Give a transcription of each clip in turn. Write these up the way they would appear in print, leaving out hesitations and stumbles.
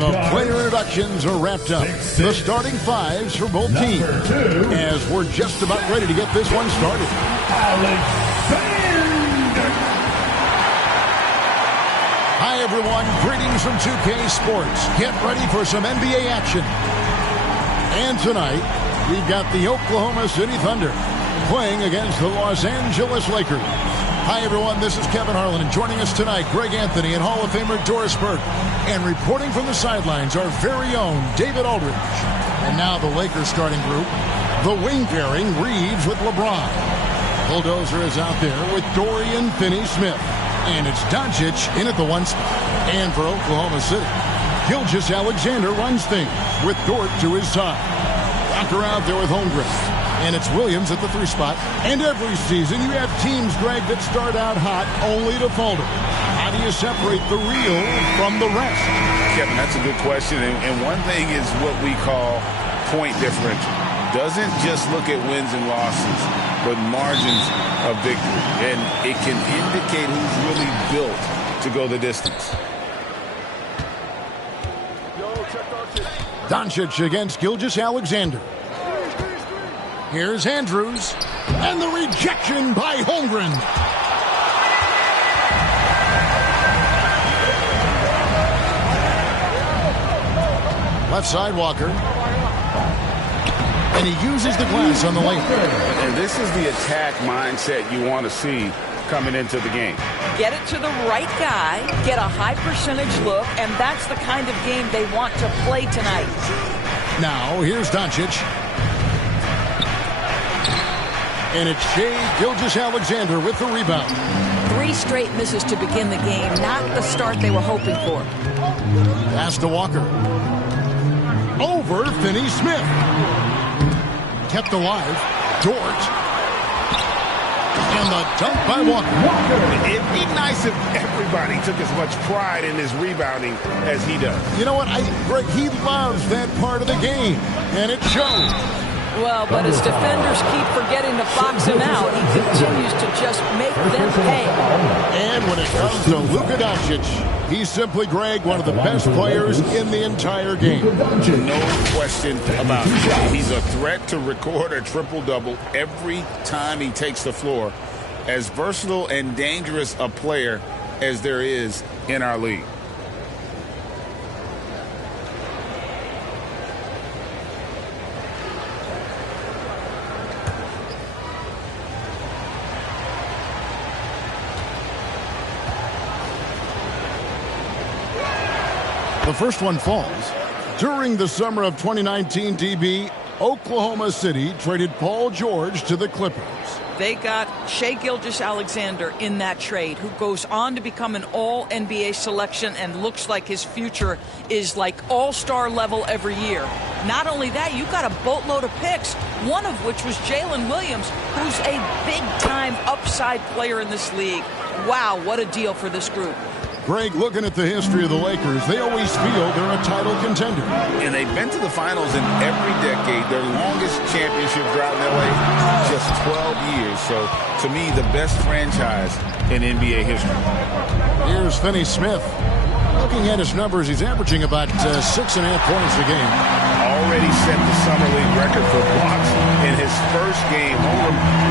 And the player introductions are wrapped up. The starting fives for both teams. As we're just about ready to get this one started. Hi, everyone. Greetings from 2K Sports. Get ready for some NBA action. And tonight, we've got the Oklahoma City Thunder playing against the Los Angeles Lakers. Hi, everyone. This is Kevin Harlan, and joining us tonight, Greg Anthony and Hall of Famer Doris Burke. And reporting from the sidelines, our very own David Aldridge. And now the Lakers starting group, the wing pairing, Reeves with LeBron. Bulldozer is out there with Dorian Finney-Smith. And it's Doncic in at the one spot. And for Oklahoma City, Gilgeous-Alexander runs things with Dort to his side. Rocker out there with Holmgren. And it's Williams at the 3 spot. And every season you have teams, Greg, that start out hot only to falter. How do you separate the real from the rest? Kevin, that's a good question. And one thing is what we call point differential. Doesn't just look at wins and losses, but margins of victory. And it can indicate who's really built to go the distance. Doncic against Gilgeous-Alexander. Here's Andrews, and the rejection by Holmgren. Left side, Walker. And he uses the glass on the lane. And this is the attack mindset you want to see coming into the game. Get it to the right guy, get a high percentage look, and that's the kind of game they want to play tonight. Now, here's Doncic. And it's Shai Gilgeous-Alexander with the rebound. 3 straight misses to begin the game. Not the start they were hoping for. Pass to Walker. Over Finney-Smith. Kept alive. Dort. And the dunk by Walker. It'd be nice if everybody took as much pride in his rebounding as he does. You know what? Greg, he loves that part of the game. And it shows. Well, but his defenders keep forgetting to box him out. He continues to just make them pay. And when it comes to Luka Doncic, he's simply, Greg, one of the best players in the entire game. No question about it. He's a threat to record a triple-double every time he takes the floor. As versatile and dangerous a player as there is in our league. The first one falls. During the summer of 2019, DB, Oklahoma City traded Paul George to the Clippers. They got Shai Gilgeous-Alexander in that trade, who goes on to become an all-NBA selection and looks like his future is like all-star level every year. Not only that, you got a boatload of picks, one of which was Jalen Williams, who's a big-time upside player in this league. Wow, what a deal for this group. Greg, looking at the history of the Lakers, they always feel they're a title contender. And they've been to the finals in every decade. Their longest championship drought in LA, just 12 years. So, to me, the best franchise in NBA history. Here's Finney-Smith. Looking at his numbers, he's averaging about 6.5 points a game. Already set the Summer League record for blocks in his first game.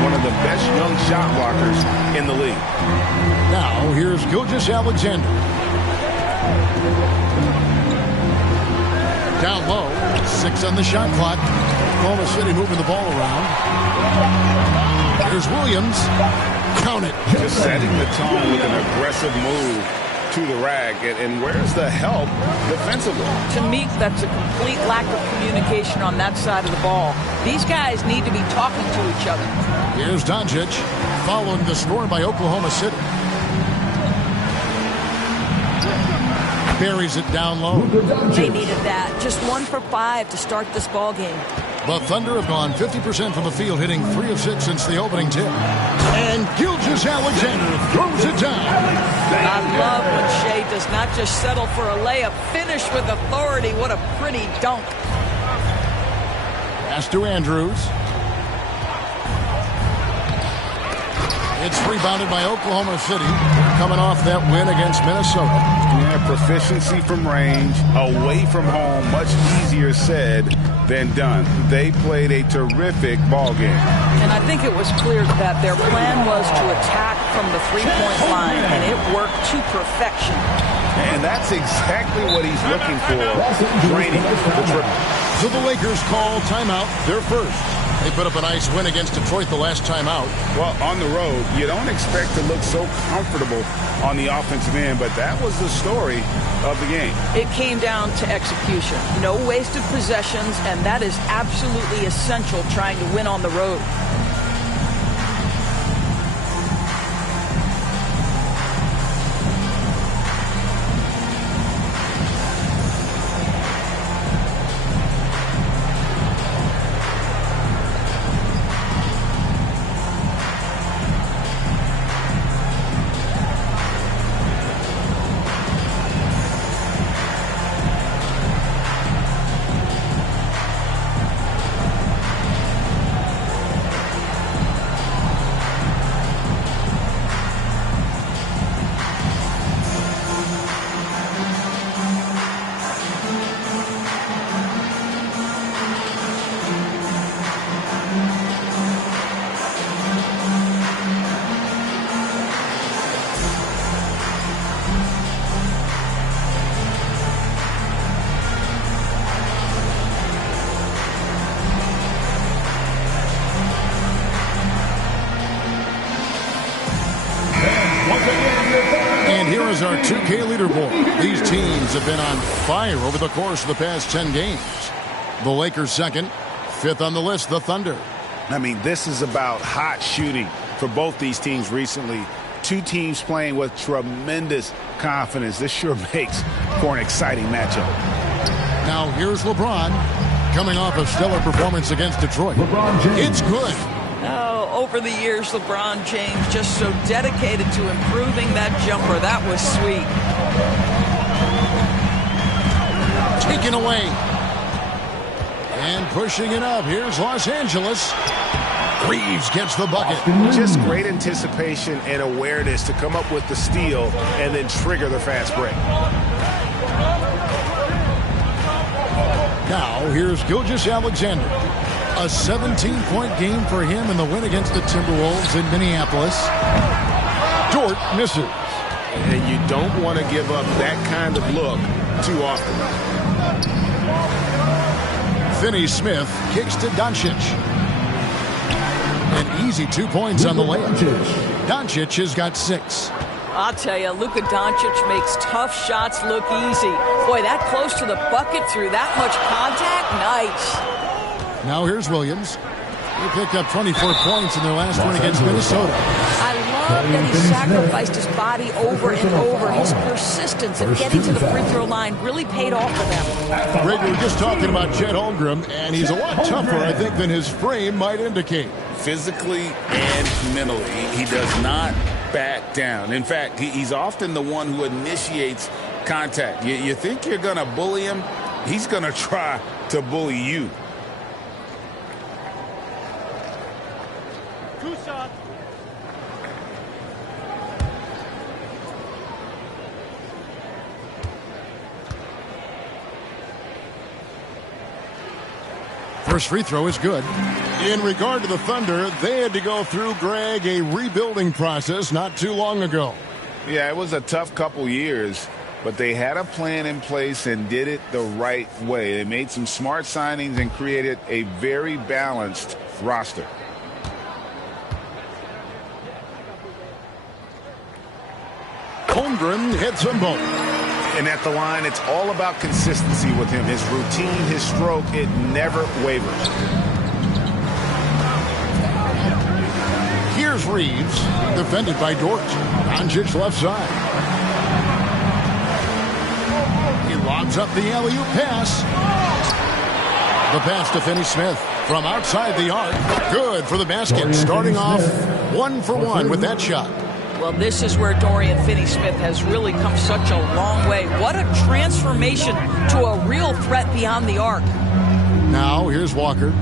One of the best young shot blockers in the league. Now, here's Gilgeous-Alexander. Down low, 6 on the shot clock. Oklahoma City moving the ball around. Here's Williams. Count it. Just setting the tone with an aggressive move to the rag. And where's the help defensively? To me, that's a complete lack of communication on that side of the ball. These guys need to be talking to each other. Here's Doncic, following the score by Oklahoma City. Buries it down low. They needed that. Just 1 for 5 to start this ball game. The Thunder have gone 50% from the field, hitting 3 of 6 since the opening tip. And Gilgeous-Alexander throws it down. I love when Shai does not just settle for a layup. Finish with authority. What a pretty dunk. Pass to Andrews. It's rebounded by Oklahoma City. They're coming off that win against Minnesota. Yeah, proficiency from range, away from home, much easier said than done. They played a terrific ball game. And I think it was clear that their plan was to attack from the three-point line, and it worked to perfection. And that's exactly what he's looking for, draining the triple. So the Lakers call timeout, their first. They put up a nice win against Detroit the last time out. Well, on the road, you don't expect to look so comfortable on the offensive end, but that was the story of the game. It came down to execution. No wasted possessions, and that is absolutely essential trying to win on the road. And here is our 2K leaderboard. These teams have been on fire over the course of the past 10 games. The Lakers second, fifth on the list, the Thunder. I mean, this is about hot shooting for both these teams recently. Two teams playing with tremendous confidence. This sure makes for an exciting matchup. Now here's LeBron coming off a stellar performance against Detroit. It's good. Oh, over the years, LeBron James just so dedicated to improving that jumper. That was sweet. Taken away. And pushing it up. Here's Los Angeles. Reeves gets the bucket. Just great anticipation and awareness to come up with the steal and then trigger the fast break. Now here's Gilgeous-Alexander. A 17-point game for him in the win against the Timberwolves in Minneapolis. Dort misses. And you don't want to give up that kind of look too often. Finney-Smith kicks to Doncic. An easy 2 points on the layup. Doncic has got 6. I'll tell you, Luka Doncic makes tough shots look easy. Boy, that close to the bucket through that much contact, nice. Now here's Williams. He picked up 24 points in their last win against Minnesota. I love that he sacrificed his body over and over. His persistence in getting to the free throw line really paid off for them. Greg, we were just talking about Chet Holmgren, and he's a lot tougher, I think, than his frame might indicate. Physically and mentally, he does not back down. In fact, he's often the one who initiates contact. You think you're going to bully him, he's going to try to bully you. First free throw is good. In regard to the Thunder, they had to go through, Greg, a rebuilding process not too long ago. Yeah, it was a tough couple years, but they had a plan in place and did it the right way. They made some smart signings and created a very balanced roster. Holmgren hits them both. And at the line, it's all about consistency with him. His routine, his stroke, it never wavers. Here's Reeves, defended by Dort. Doncic left side. He lobs up the alley-oop pass. The pass to Finney-Smith from outside the arc. Good for the basket. Starting off 1 for 1 with that shot. Well, this is where Dorian Finney-Smith has really come such a long way. What a transformation to a real threat beyond the arc. Now, here's Walker.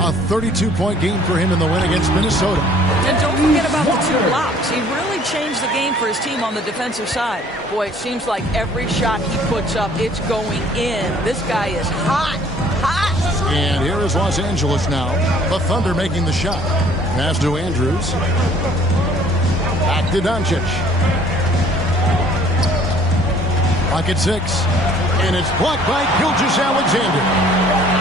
A 32-point game for him in the win against Minnesota. And don't forget about the 2 blocks. He really changed the game for his team on the defensive side. Boy, it seems like every shot he puts up, it's going in. This guy is hot. Hot! And here is Los Angeles now. The Thunder making the shot. Pass to Andrews. Back to Doncic. Pocket 6. And it's blocked by Gilgeous-Alexander.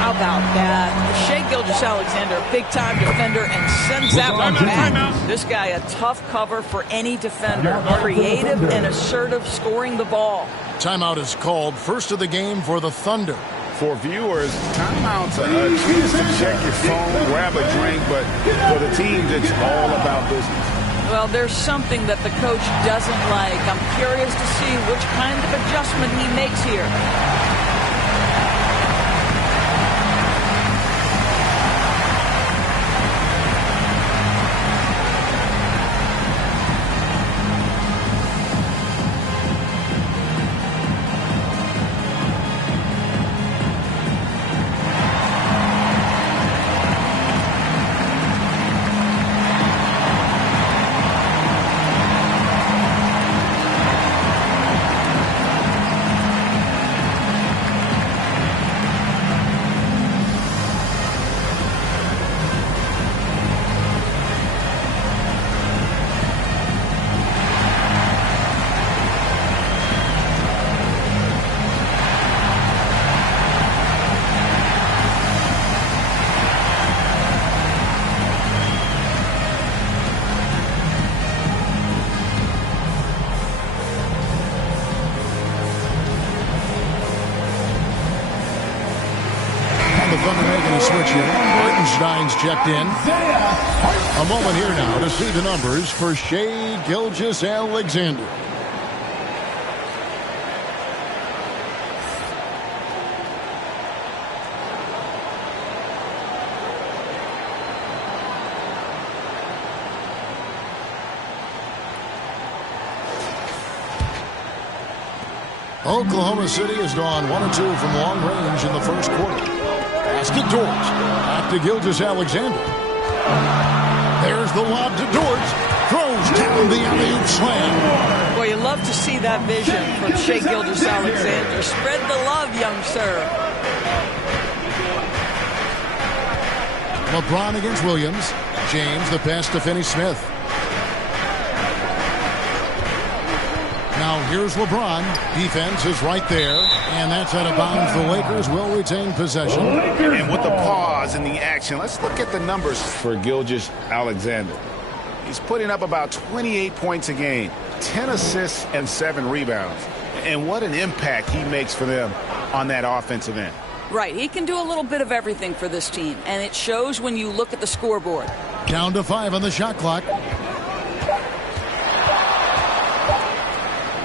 How about that? Shai Gilgeous-Alexander, big-time defender, and sends that one back. This guy, a tough cover for any defender. Creative and assertive, scoring the ball. Timeout is called. First of the game for the Thunder. For viewers, timeout's a chance to check your phone, grab a drink, but for the teams, it's all about business. Well, there's something that the coach doesn't like. I'm curious to see which kind of adjustment he makes here. Hartenstein's checked in. A moment here now to see the numbers for Shai Gilgeous-Alexander. Oklahoma City has gone 1-2 from long range in the first quarter. Pass to Dort. Back to Gilgeous-Alexander. There's the lob to Dort. Throws down the alley-oop slam. Boy, you love to see that vision from Shai Gilgeous-Alexander. Spread the love, young sir. LeBron against Williams. James, the pass to Finney-Smith. Now here's LeBron. Defense is right there. And that's out of bounds. The Lakers will retain possession. And with the pause in the action, let's look at the numbers for Gilgeous-Alexander. He's putting up about 28 points a game, 10 assists, and 7 rebounds. And what an impact he makes for them on that offensive end. Right. He can do a little bit of everything for this team. And it shows when you look at the scoreboard. Down to 5 on the shot clock.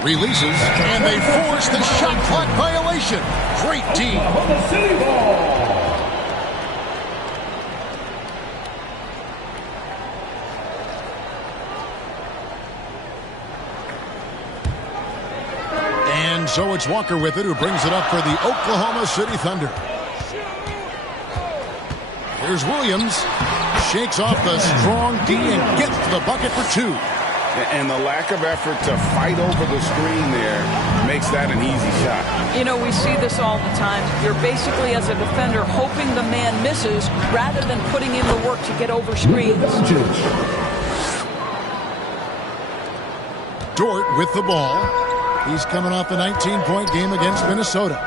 Releases, and they force the shot clock violation. Great team. And so it's Walker with it, who brings it up for the Oklahoma City Thunder. Here's Williams. Shakes off the strong D and gets to the bucket for 2. And the lack of effort to fight over the screen there makes that an easy shot. You know, we see this all the time. You're basically, as a defender, hoping the man misses rather than putting in the work to get over screens. Dort with the ball. He's coming off a 19-point game against Minnesota.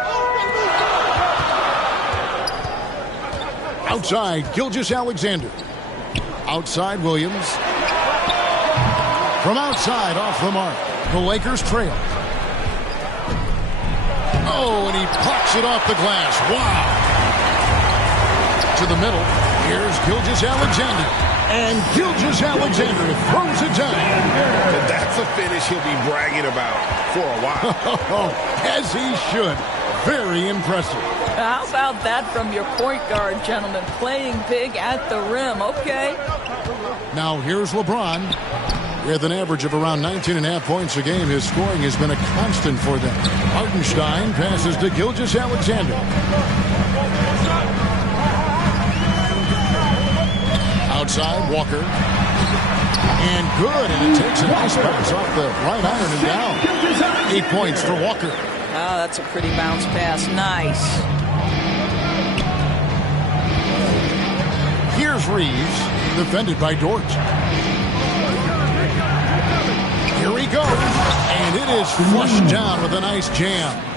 Outside, Gilgeous-Alexander. Outside, Williams. From outside, off the mark. The Lakers trail. Oh, and he pops it off the glass. Wow. To the middle. Here's Gilgeous-Alexander. And Gilgeous-Alexander throws it down. That's a finish he'll be bragging about for a while. As he should. Very impressive. How about that from your point guard, gentlemen? Playing big at the rim. Okay. Now here's LeBron. With an average of around 19.5 points a game, his scoring has been a constant for them. Hartenstein passes to Gilgeous-Alexander. Outside, Walker. And good, and it takes a nice bounce off the right iron and down. 8 points for Walker. Oh, that's a pretty bounce pass. Nice. Here's Reeves, defended by Dort. Here he goes, and it is flushed down with a nice jam.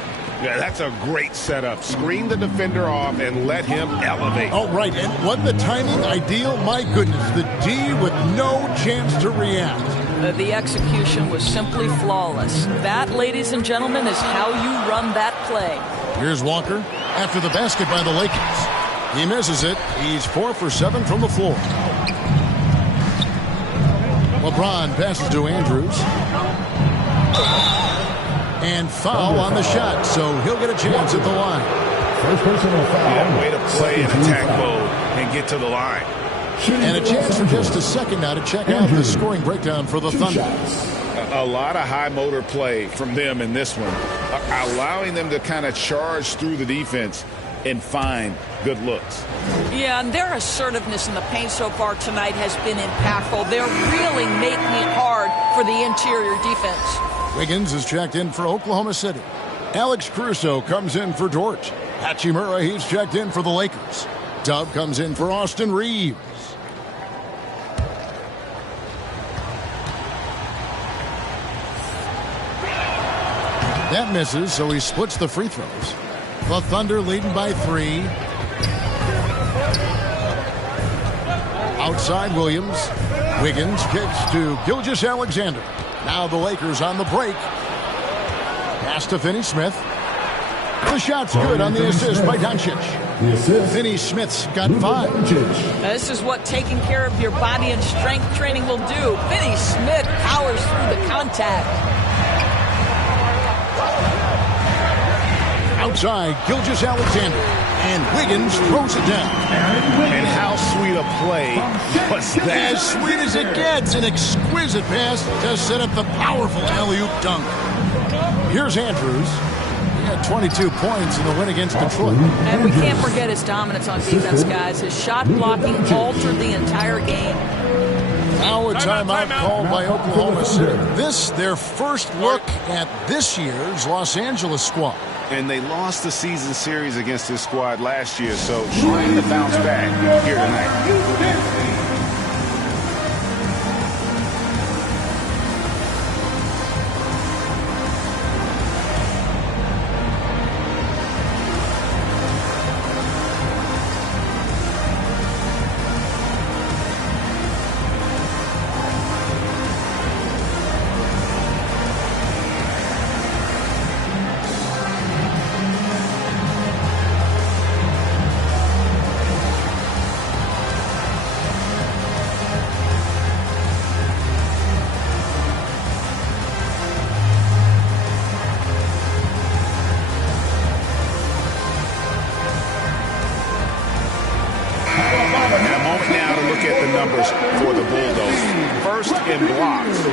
Yeah, that's a great setup. Screen the defender off and let him elevate. Oh, right, and what the timing ideal. My goodness, the D with no chance to react. The execution was simply flawless. That, ladies and gentlemen, is how you run that play. Here's Walker after the basket by the Lakers. He misses it. He's 4 for 7 from the floor. LeBron passes to Andrews. And foul on the shot, so he'll get a chance at the line. First personal foul. Yeah, way to play in attack mode and get to the line. And a chance for just a second now to check out the scoring breakdown for the Thunder. A lot of high motor play from them in this one, allowing them to kind of charge through the defense and find good looks. Yeah, and their assertiveness in the paint so far tonight has been impactful. They're really making it hard for the interior defense. Wiggins is checked in for Oklahoma City. Alex Caruso comes in for Dort. Hachimura, he's checked in for the Lakers. Dub comes in for Austin Reeves. That misses, so he splits the free throws. The Thunder leading by 3. Outside Williams. Wiggins kicks to Gilgeous-Alexander. Now the Lakers on the break. Pass to Finney-Smith. The shot's good on the assist by Doncic. Finney-Smith's got 5. This is what taking care of your body and strength training will do. Finney-Smith powers through the contact. Outside, Gilgeous-Alexander. And Wiggins throws it down. And how sweet a play was that? As sweet as it gets. An exquisite pass to set up the powerful alley-oop dunk. Here's Andrews. He had 22 points in the win against Detroit. And we can't forget his dominance on defense, guys. His shot blocking altered the entire game. Now a timeout called by Oklahoma City. This, their first look at this year's Los Angeles squad. And they lost the season series against this squad last year, so trying to bounce back here tonight. For the Bulldogs. First in blocks.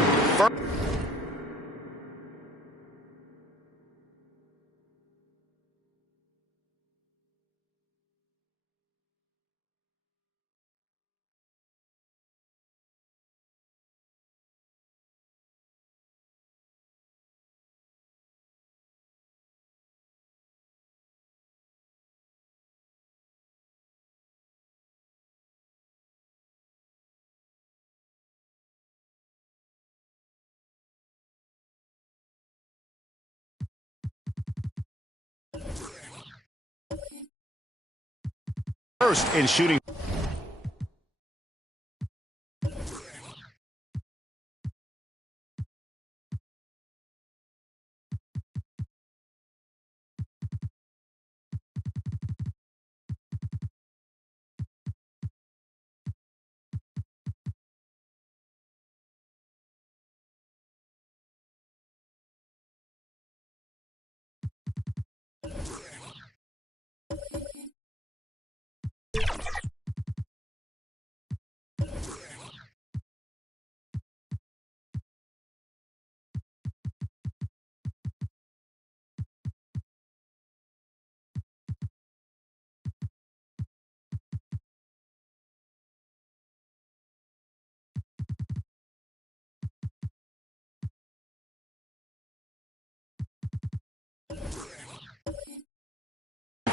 First in shooting.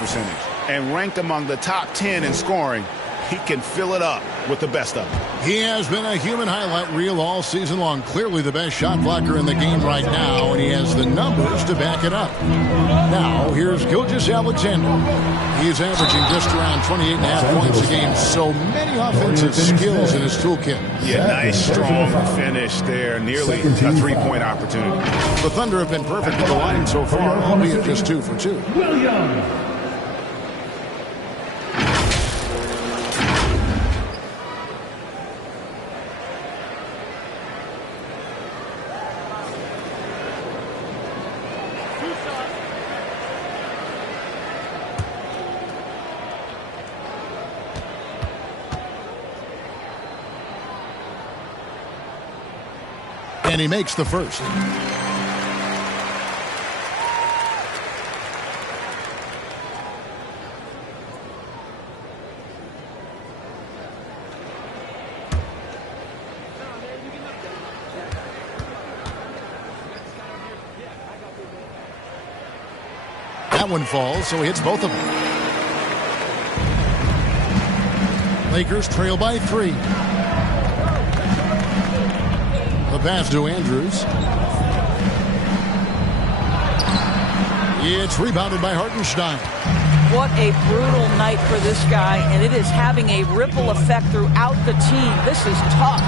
percentage and ranked among the top 10 in scoring, he can fill it up with the best of them. He has been a human highlight reel all season long. Clearly the best shot blocker in the game right now, and he has the numbers to back it up. Now, here's Gilgeous-Alexander. He is averaging just around 28.5 points a game. So many offensive skills in his toolkit. Yeah, nice, strong finish there. Nearly a three-point opportunity. The Thunder have been perfect with the line so far, albeit just 2 for 2. Williams. And he makes the first. That one falls, so he hits both of them. Lakers trail by 3. The pass to Andrews. It's rebounded by Hartenstein. What a brutal night for this guy, and it is having a ripple effect throughout the team. This is tough.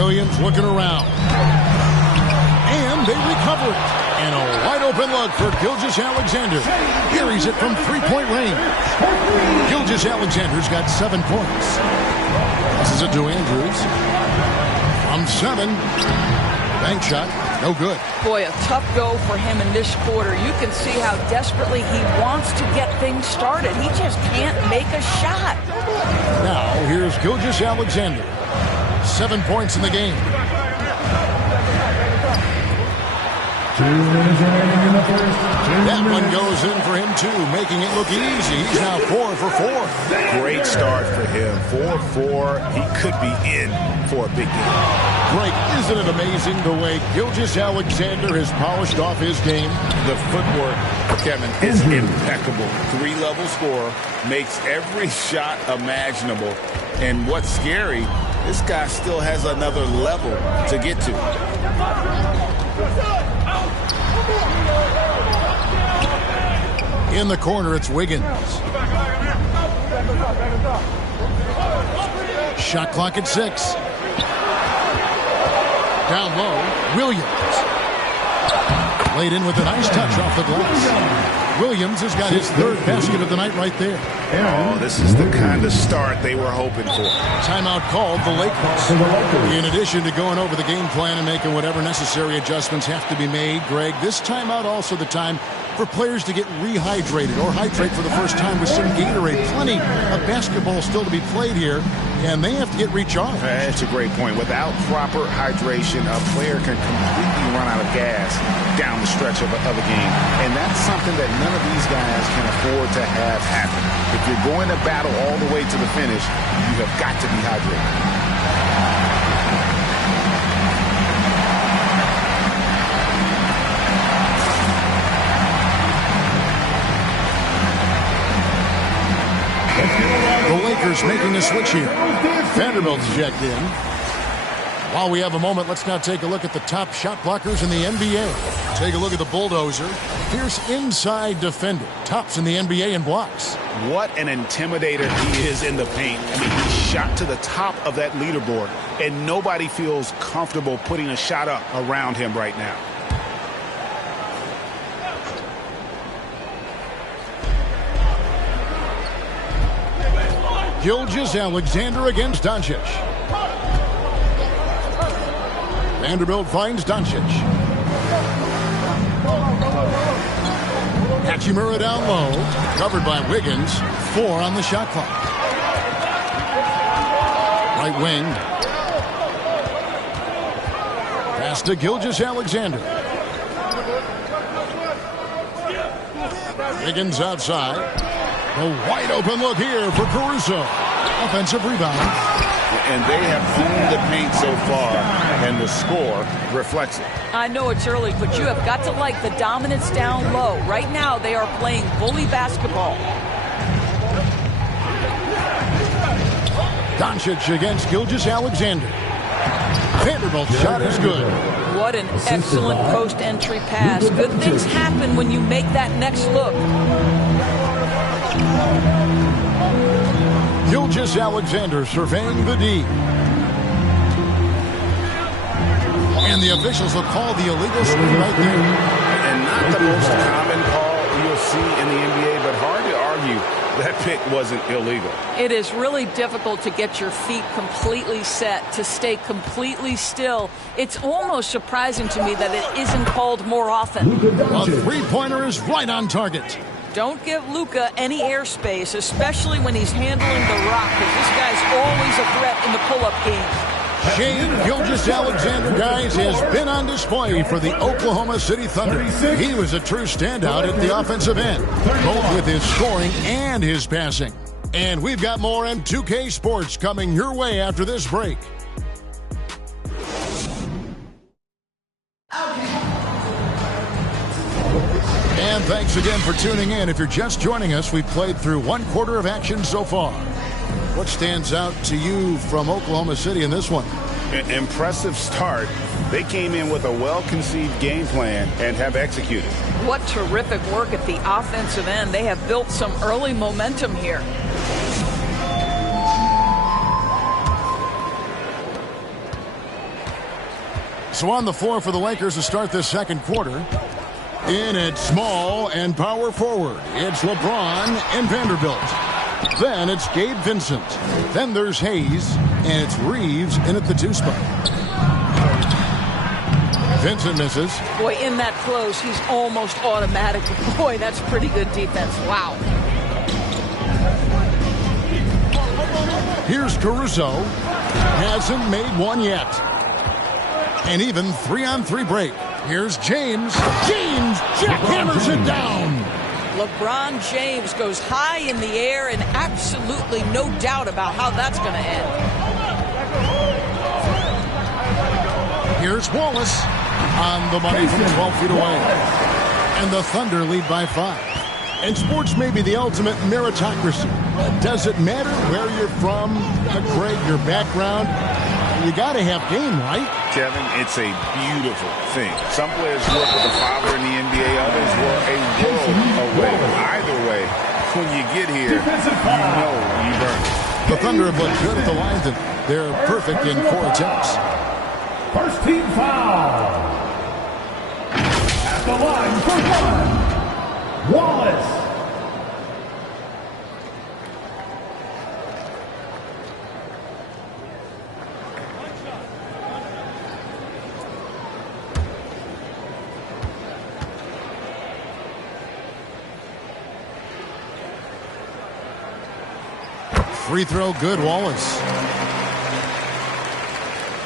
Williams looking around. And they recover it. And a wide open look for Gilgeous-Alexander. Carries it from 3-point range. Gilgeous-Alexander's got 7 points. This is it to Andrews. From 7. Bank shot. No good. Boy, a tough go for him in this quarter. You can see how desperately he wants to get things started. He just can't make a shot. Now, here's Gilgeous-Alexander. 7 points in the game. 2 minutes remaining in the first. That one goes in for him, too, making it look easy. He's now 4 for 4. Great start for him. 4-4. He could be in for a big game. Greg, isn't it amazing the way Gilgeous-Alexander has polished off his game? The footwork for Kevin is impeccable. 3-level scorer, makes every shot imaginable. And what's scary, this guy still has another level to get to. In the corner, it's Wiggins. Shot clock at 6. Down low, Williams. Laid in with a nice touch off the glass. Williams has got his 3rd basket of the night right there. Oh, this is the kind of start they were hoping for. Timeout called the Lakers. In addition to going over the game plan and making whatever necessary adjustments have to be made, Greg, this timeout also the time for players to get rehydrated or hydrate for the first time with some Gatorade. Plenty of basketball still to be played here, and they have to get recharged. That's a great point. Without proper hydration, a player can completely run out of gas down the stretch of a game. And that's something that none of these guys can afford to have happen. If you're going to battle all the way to the finish, you have got to be hydrated. The Lakers making a switch here. Vanderbilt's checked in. While we have a moment, let's now take a look at the top shot blockers in the NBA. Take a look at the bulldozer. Fierce inside defender. Tops in the NBA in blocks. What an intimidator he is in the paint. I mean, he shot to the top of that leaderboard, and nobody feels comfortable putting a shot up around him right now. Gilgeous-Alexander against Doncic. Vanderbilt finds Doncic. Hachimura down low. Covered by Wiggins. 4 on the shot clock. Right wing. Pass to Gilgeous-Alexander. Wiggins outside. A wide open look here for Caruso. Offensive rebound. and they have owned the paint so far, and the score reflects it. I know it's early, but you have got to like the dominance down low. Right now, they are playing bully basketball. Doncic against Gilgeous-Alexander. Vanderbilt's shot is good. What an excellent post-entry pass. Good things happen when you make that next look. Gilgeous-Alexander surveying the D. And the officials will call the illegal screen right there. And not the most common call you'll see in the NBA, but hard to argue that pick wasn't illegal. It is really difficult to get your feet completely set, to stay completely still. It's almost surprising to me that it isn't called more often. A three-pointer is right on target. Don't give Luka any airspace, especially when he's handling the rock, because this guy's always a threat in the pull-up game. Shai Gilgeous-Alexander, guys, has been on display for the Oklahoma City Thunder. He was a true standout at the offensive end, both with his scoring and his passing. And we've got more M2K Sports coming your way after this break. And thanks again for tuning in. If you're just joining us, we've played through one quarter of action so far. What stands out to you from Oklahoma City in this one? Impressive start. They came in with a well-conceived game plan and have executed. What terrific work at the offensive end. They have built some early momentum here. So on the floor for the Lakers to start this second quarter. In at small and power forward, it's LeBron and Vanderbilt. Then it's Gabe Vincent. Then there's Hayes, and it's Reeves in at the two spot. Vincent misses. Boy, in that close, he's almost automatic. Boy, that's pretty good defense. Wow. Here's Caruso. Hasn't made one yet. And even 3-on-3 break. Here's James. James jackhammers it down. LeBron James goes high in the air, and absolutely no doubt about how that's going to end. Here's Wallace on the money from 12 feet away. And the Thunder lead by 5. And sports may be the ultimate meritocracy. Does it matter where you're from, Greg, your background? You got to have game, right? Kevin, it's a beautiful thing. Some players work with a father in the NBA, others work a world away. Either way, when you get here, you know you've earned it. The Thunder have looked good at the line, and they're perfect in 4 attempts. First team foul. At the line for 1. Wallace. Free throw good, Wallace.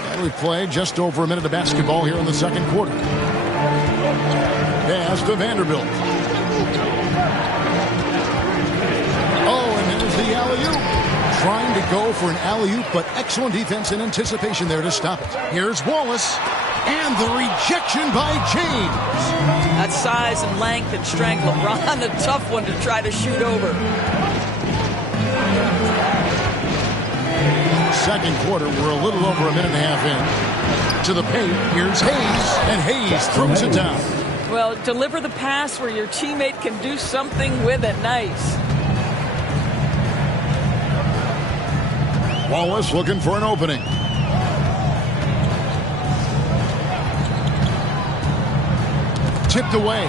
And we've played just over a minute of basketball here in the second quarter. Pass to Vanderbilt. Oh, and there's the alley-oop. Trying to go for an alley-oop, but excellent defense and anticipation there to stop it. Here's Wallace. And the rejection by James. That size and length and strength, LeBron, a tough one to try to shoot over. Second quarter, we're a little over a minute and a half in. To the paint, here's Hayes, and Hayes throws it down. Well, deliver the pass where your teammate can do something with it. Nice. Wallace looking for an opening. Tipped away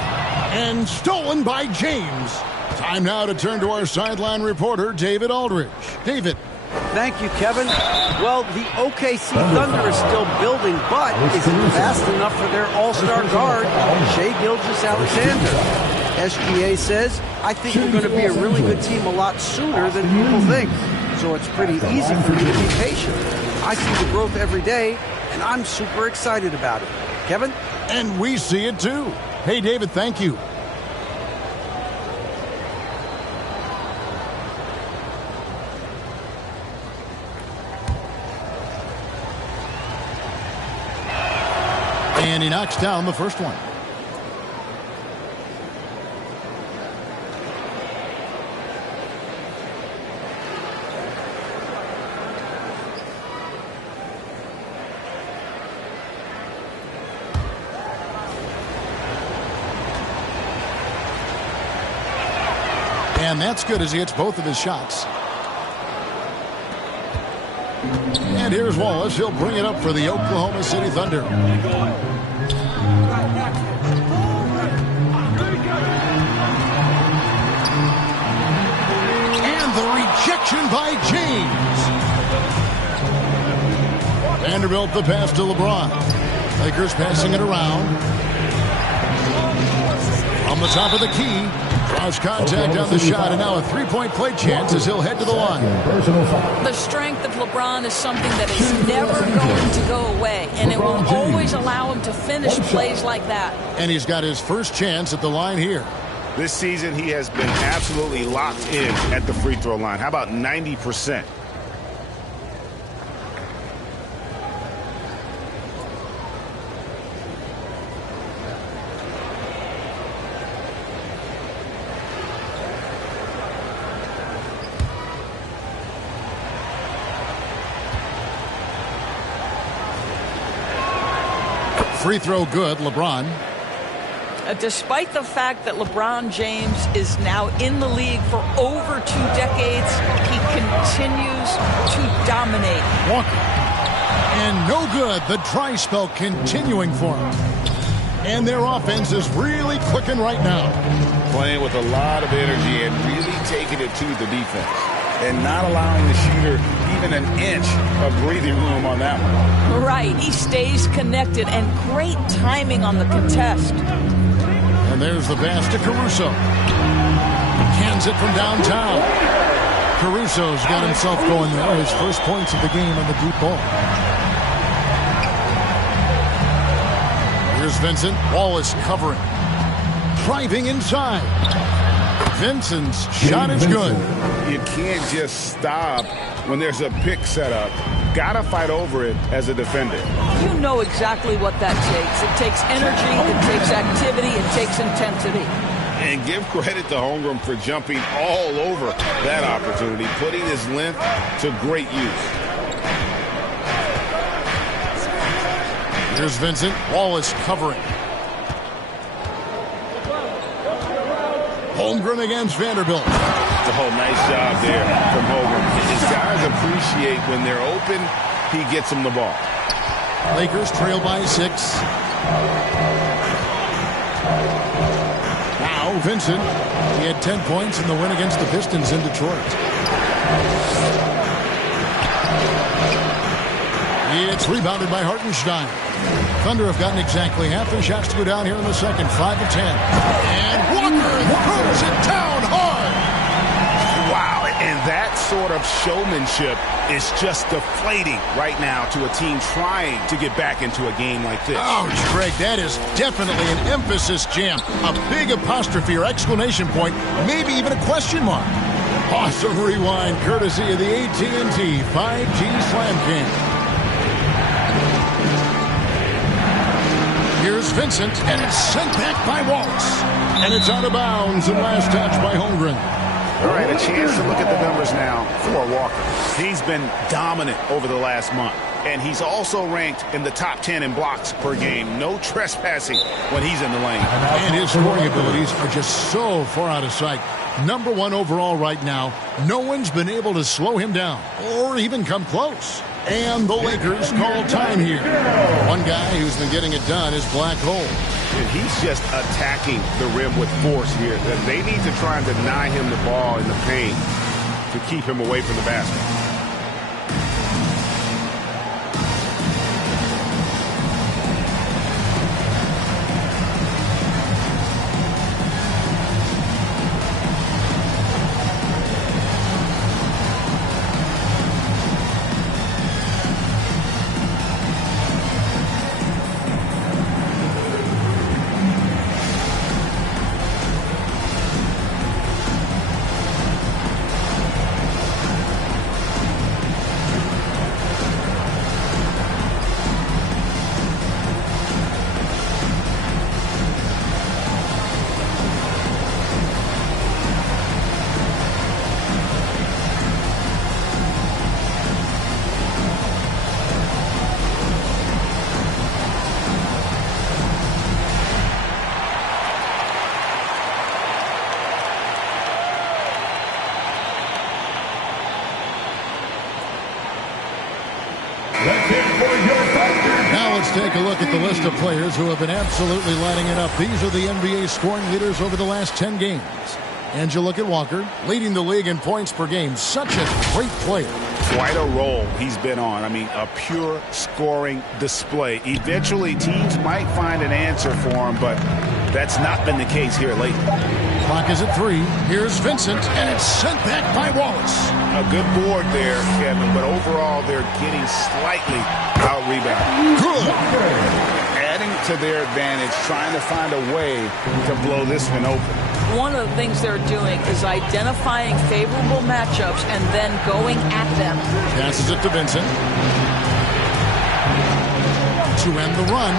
and stolen by James. Time now to turn to our sideline reporter, David Aldridge. David. Thank you, Kevin. Well, the OKC Thunder is still building, but is it fast enough for their all-star guard, Shai Gilgeous-Alexander? SGA says, I think we're going to be a really good team a lot sooner than people think. So it's pretty easy for me to be patient. I see the growth every day, and I'm super excited about it. Kevin? And we see it too. Hey, David, thank you. And he knocks down the first one. And that's good as he hits both of his shots. And here's Wallace. He'll bring it up for the Oklahoma City Thunder. And the rejection by James. Vanderbilt the pass to LeBron. Lakers passing it around. On the top of the key. Draws contact on the shot, and now a three-point play chance as he'll head to the line. The strength of LeBron is something that is never going to go away, and it will always allow him to finish plays like that. And he's got his first chance at the line here. This season, he has been absolutely locked in at the free throw line. How about 90%? Free throw good, LeBron. Despite the fact that LeBron James is now in the league for over 2 decades, he continues to dominate. Walker. And no good. The dry spell continuing for him. And their offense is really clicking right now. Playing with a lot of energy and really taking it to the defense. And not allowing the shooter even an inch of breathing room on that one. Right. He stays connected, and great timing on the contest. And there's the pass to Caruso. Cans it from downtown. Caruso's got himself going there. His first points of the game on the deep ball. Here's Vincent. Wallace covering. Driving inside. Vincent's shot is good. You can't just stop when there's a pick set up. Gotta fight over it as a defender. You know exactly what that takes. It takes energy, it takes activity, it takes intensity. And give credit to Holmgren for jumping all over that opportunity, putting his length to great use. Here's Vincent. Wallace covering. Holmgren against Vanderbilt. Oh, nice job there from Holmgren. His guys appreciate when they're open, he gets them the ball. Lakers trail by 6. Now Vincent. He had 10 points in the win against the Pistons in Detroit. It's rebounded by Hartenstein. Thunder have gotten exactly half their shots to go down here in the second. 5 of 10. And Walker throws it down hard. Wow, and that sort of showmanship is just deflating right now to a team trying to get back into a game like this. Oh, Greg, that is definitely an emphasis jam. A big apostrophe or exclamation point, maybe even a question mark. Awesome rewind courtesy of the AT&T 5G Slam Cam. Here's Vincent, and it's sent back by Wallace. And it's out of bounds, and last touch by Holmgren. All right, a chance to look at the numbers now for Walker. He's been dominant over the last month, and he's also ranked in the top 10 in blocks per game. No trespassing when he's in the lane. And his scoring abilities are just so far out of sight. Number 1 overall right now. No one's been able to slow him down or even come close. And the Lakers call time here. One guy who's been getting it done is Black Hole. And he's just attacking the rim with force here. They need to try and deny him the ball in the paint to keep him away from the basket. take a look at the list of players who have been absolutely lighting it up. These are the NBA scoring leaders over the last 10 games. And you look at Walker, leading the league in points per game. Such a great player. Quite a role he's been on. I mean, a pure scoring display. Eventually, teams might find an answer for him, but that's not been the case here lately. Clock is at 3. Here's Vincent, and it's sent back by Wallace. A good board there, Kevin, but overall, they're getting slightly out-rebounded. Good. Adding to their advantage, trying to find a way to blow this one open. One of the things they're doing is identifying favorable matchups and then going at them. Passes it to Vincent. To end the run.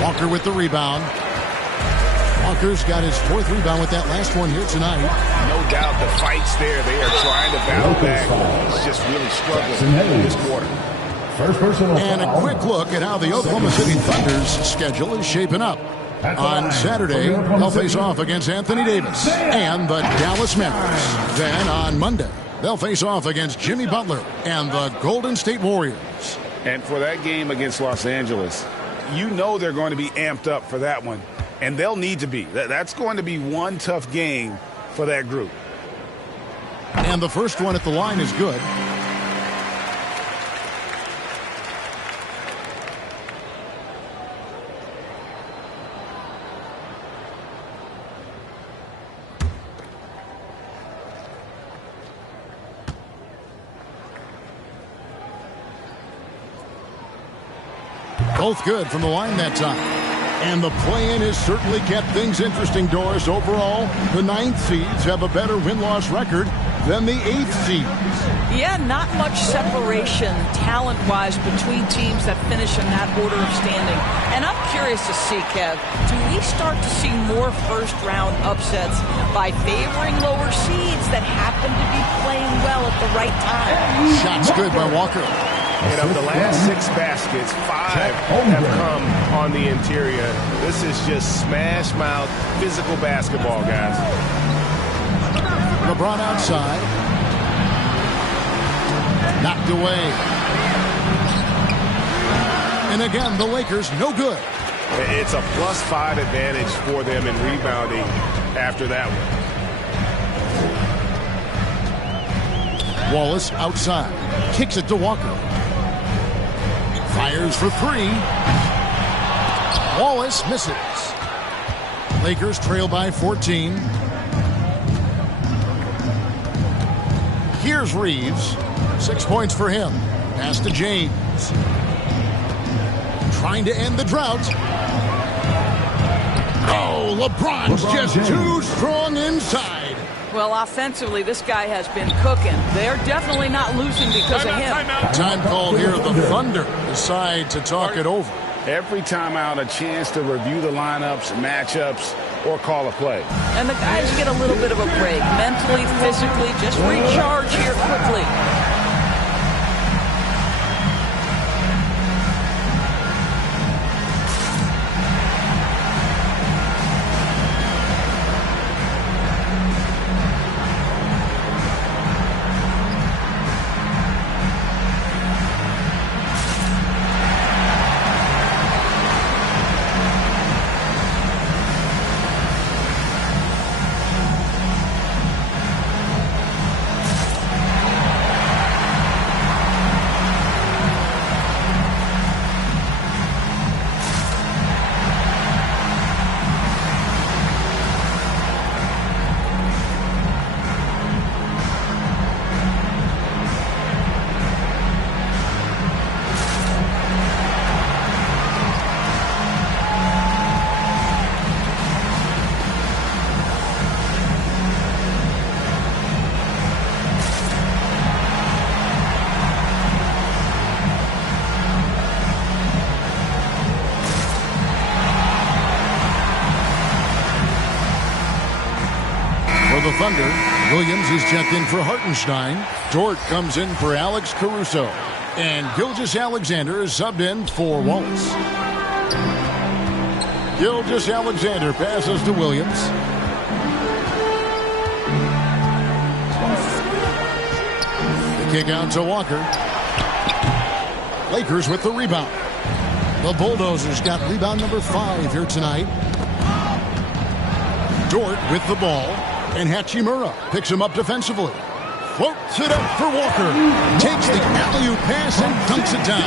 Walker with the rebound. Walker's got his 4th rebound with that last one here tonight. No doubt the fight's there. They are trying to battle back. He's just really struggling this quarter. First personal And a quick look at how the Oklahoma City Thunder's schedule is shaping up. On Saturday, they'll face off against Anthony Davis and the Dallas Mavericks. Then on Monday, they'll face off against Jimmy Butler and the Golden State Warriors. And for that game against Los Angeles, you know they're going to be amped up for that one. And they'll need to be. That's going to be one tough game for that group. And the first one at the line is good. Both good from the line that time. And the play-in has certainly kept things interesting, Doris. Overall, the 9th seeds have a better win-loss record than the 8th seeds. Yeah, not much separation talent-wise between teams that finish in that order of standing. And I'm curious to see, Kev, do we start to see more first-round upsets by favoring lower seeds that happen to be playing well at the right time? Shots good by Walker. And of the last 6 baskets, 5 have come on the interior. This is just smash mouth physical basketball, guys. LeBron outside. Knocked away. And again, the Lakers no good. It's a +5 advantage for them in rebounding after that one. Wallace outside. Kicks it to Walker. Fires for 3. Wallace misses. Lakers trail by 14. Here's Reeves. 6 points for him. Pass to James. Trying to end the drought. Oh, LeBron's just too strong inside. Well, offensively, this guy has been cooking. They're definitely not losing because of him. Time called here. The Thunder decide to talk it over. Every timeout, a chance to review the lineups, matchups, or call a play. And the guys get a little bit of a break. Mentally, physically, just recharge here quickly. The Thunder, Williams is checked in for Hartenstein. Dort comes in for Alex Caruso. And Gilgeous-Alexander is subbed in for Wallace. Gilgeous-Alexander passes to Williams. The kick out to Walker. Lakers with the rebound. The Bulldozers got rebound number 5 here tonight. Dort with the ball, and Hachimura picks him up defensively. Floats it up for Walker. Takes the alley-oop pass and dunks it down.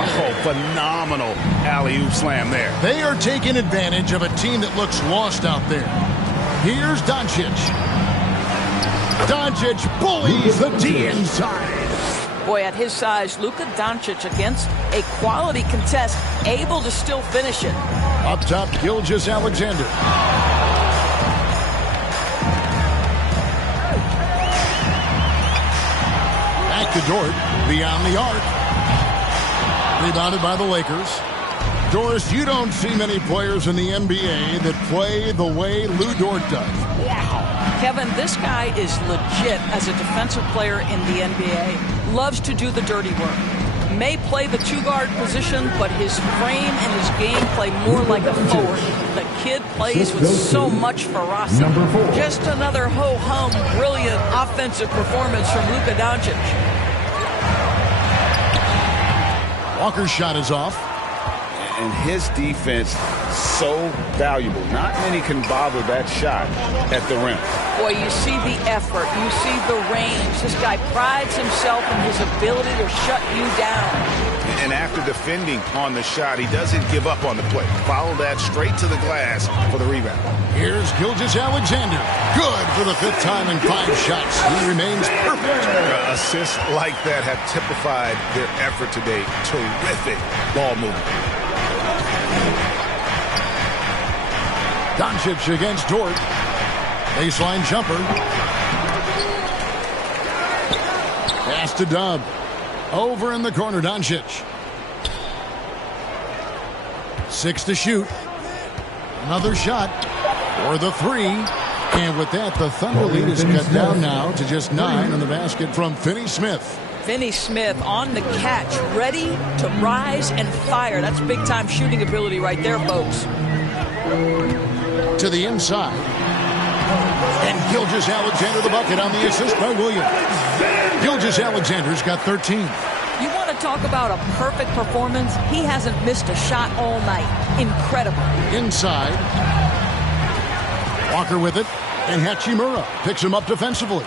Oh, phenomenal alley-oop slam there. They are taking advantage of a team that looks lost out there. Here's Doncic. Doncic bullies the D inside. Boy, at his size, Luka Doncic against a quality contest, able to still finish it. Up top, Gilgeous-Alexander. Back to Dort, beyond the arc. Rebounded by the Lakers. Doris, you don't see many players in the NBA that play the way Lou Dort does. Wow. Kevin, this guy is legit as a defensive player in the NBA. Loves to do the dirty work. May play the two-guard position, but his frame and his game play more like a forward. The kid plays with so much ferocity. Just another ho-hum, brilliant offensive performance from Luka Doncic. Walker's shot is off. And his defense so valuable. Not many can bother that shot at the rim. Boy, you see the effort. You see the range. This guy prides himself in his ability to shut you down. And after defending on the shot, he doesn't give up on the play. Follow that straight to the glass for the rebound. Here's Gilgeous-Alexander. Good for the 5th time in 5 shots. He remains perfect. Assists like that have typified their effort today. Terrific ball movement. Doncic against Dort. Baseline jumper. Pass to Dub. Over in the corner, Doncic. 6 to shoot. Another shot for the 3. And with that, the Thunder lead is cut down now to just 9 on the basket from Finney-Smith. Finney-Smith on the catch, ready to rise and fire. That's big-time shooting ability right there, folks. To the inside. And Gilgeous-Alexander the bucket on the assist by Williams. Gilgeous-Alexander's got 13. You want to talk about a perfect performance? He hasn't missed a shot all night. Incredible. Inside. Walker with it. And Hachimura picks him up defensively.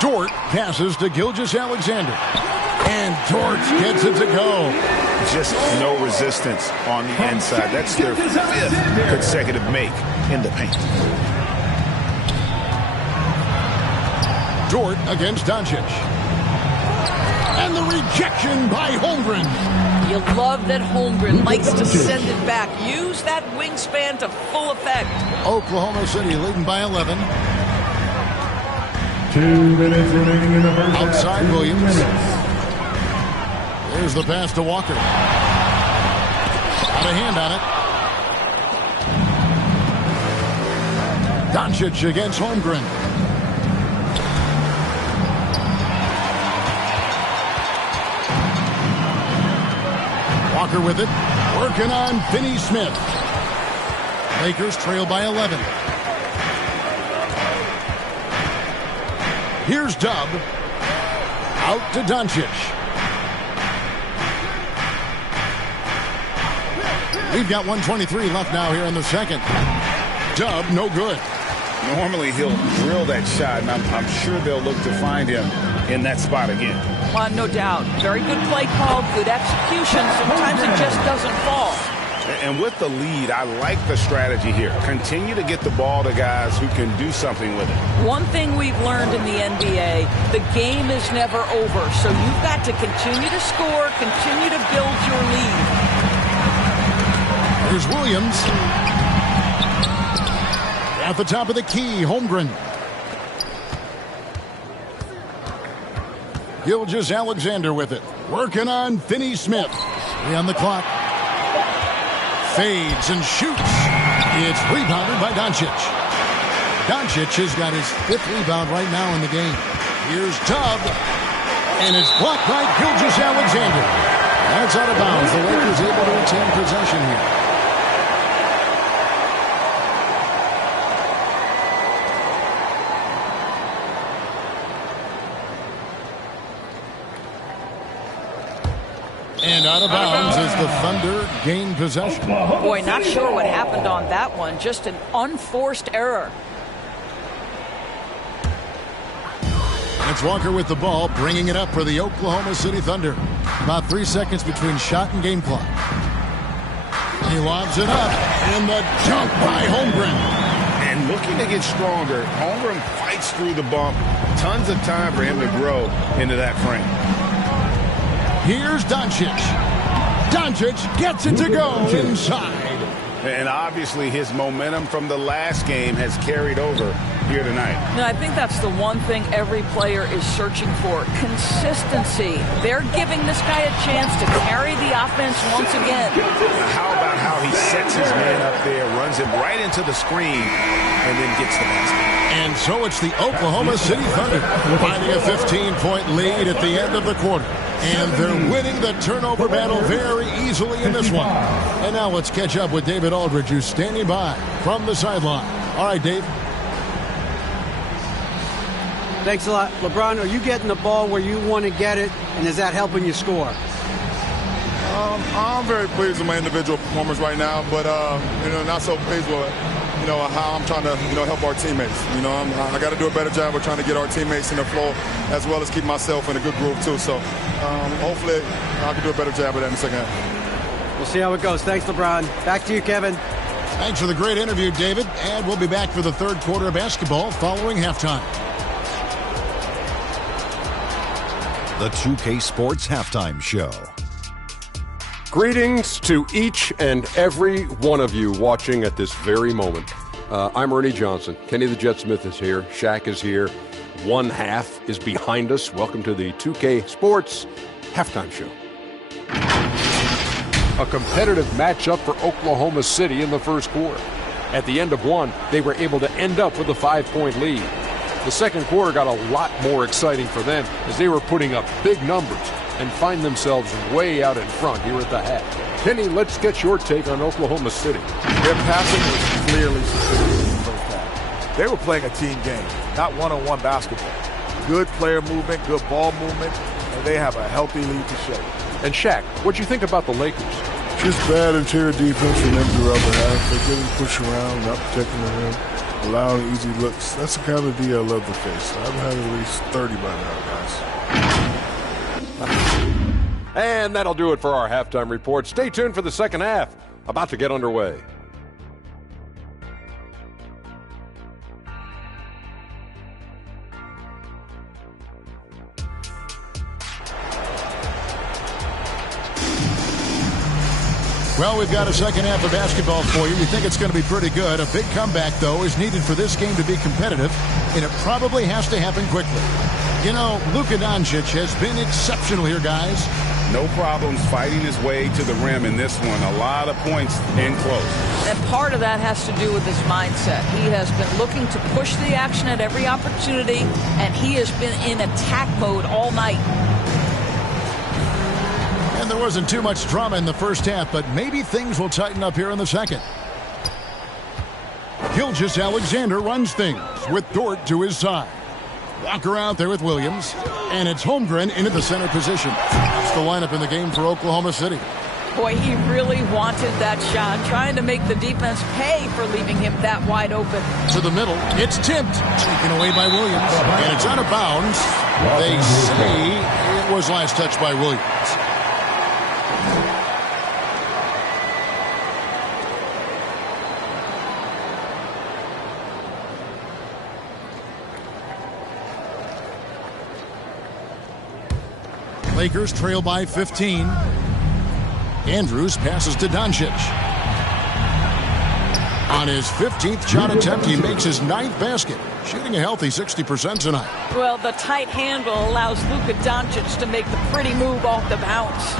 Dort passes to Gilgeous-Alexander. And Dort gets it to go. Just no resistance on the inside. That's their 5th consecutive make in the paint. Dort against Doncic. And the rejection by Holmgren. You love that Holmgren likes to send it back. Use that wingspan to full effect. Oklahoma City leading by 11. 2 minutes remaining in the first. Outside Williams. There's the pass to Walker. Got a hand on it. Doncic against Holmgren. Walker with it. Working on Finney-Smith. Lakers trail by 11. Here's Dub. Out to Doncic. We've got 1:23 left now here in the second. Dub, no good. Normally he'll drill that shot, and I'm sure they'll look to find him in that spot again. Well, no doubt. Very good play call, good execution. Sometimes it just doesn't fall. And with the lead, I like the strategy here. Continue to get the ball to guys who can do something with it. One thing we've learned in the NBA, the game is never over. So you've got to continue to score, continue to build your lead. Here's Williams. At the top of the key, Holmgren. Gilgeous-Alexander with it. Working on Finney-Smith. 3 on the clock. Fades and shoots. It's rebounded by Doncic. Doncic has got his 5th rebound right now in the game. Here's Dub. And it's blocked by Gilgeous-Alexander. That's out of bounds. The Lakers able to retain possession here. the Thunder gain possession. Boy, not sure what happened on that one. Just an unforced error. It's Walker with the ball, bringing it up for the Oklahoma City Thunder. About 3 seconds between shot and game clock. He lobs it up, and the dunk by Holmgren. And looking to get stronger, Holmgren fights through the bump. Tons of time for him to grow into that frame. Here's Doncic. Doncic gets it to go inside. And obviously his momentum from the last game has carried over here tonight. No, I think that's the one thing every player is searching for. Consistency. They're giving this guy a chance to carry the offense once again. How about how he sets his man up there, runs him right into the screen, and then gets the basket. And so it's the Oklahoma City Thunder finding a 15-point lead at the end of the quarter. And they're winning the turnover battle very easily in this one. And now let's catch up with David Aldridge, who's standing by from the sideline. All right, Dave. Thanks a lot. LeBron, are you getting the ball where you want to get it, and is that helping you score? I'm very pleased with my individual performance right now, but not so pleased with how I'm trying to help our teammates. I got to do a better job of trying to get our teammates in the flow as well as keep myself in a good groove too. So hopefully I can do a better job of that in the second half. We'll see how it goes. Thanks, LeBron. Back to you, Kevin. Thanks for the great interview, David. And we'll be back for the third quarter of basketball following halftime. The 2K Sports Halftime Show. Greetings to each and every one of you watching at this very moment. I'm Ernie Johnson. Kenny the Jet Smith is here. Shaq is here. One half is behind us. Welcome to the 2K Sports Halftime Show. A competitive matchup for Oklahoma City in the first quarter. At the end of one, they were able to end up with a 5-point lead. The second quarter got a lot more exciting for them as they were putting up big numbers and find themselves way out in front here at the half. Kenny, let's get your take on Oklahoma City. Their passing was clearly superior in the first half. They were playing a team game, not one-on-one basketball. Good player movement, good ball movement, and they have a healthy lead to show. And Shaq, what'd you think about the Lakers? Just bad interior defense from them throughout the half. They're getting pushed around, not protecting the rim, allowing easy looks. That's the kind of D I love to face. I've had at least 30 by now, guys. And that'll do it for our halftime report. Stay tuned for the second half. About to get underway. Well, we've got a second half of basketball for you. We think it's going to be pretty good. A big comeback, though, is needed for this game to be competitive, and it probably has to happen quickly. Luka Doncic has been exceptional here, guys. No problems fighting his way to the rim in this one. A lot of points in close. And part of that has to do with his mindset. He has been looking to push the action at every opportunity, and he has been in attack mode all night. And there wasn't too much drama in the first half, but maybe things will tighten up here in the second. Gilgeous-Alexander runs things with Dort to his side. Walker out there with Williams, and it's Holmgren into the center position. It's the lineup in the game for Oklahoma City. Boy, he really wanted that shot, trying to make the defense pay for leaving him that wide open. To the middle, it's tipped, taken away by Williams, and it's out of bounds. They say it was last touched by Williams. Lakers trail by 15. Andrews passes to Doncic. On his 15th shot attempt, he makes his 9th basket, shooting a healthy 60% tonight. Well, the tight handle allows Luka Doncic to make the pretty move off the bounce.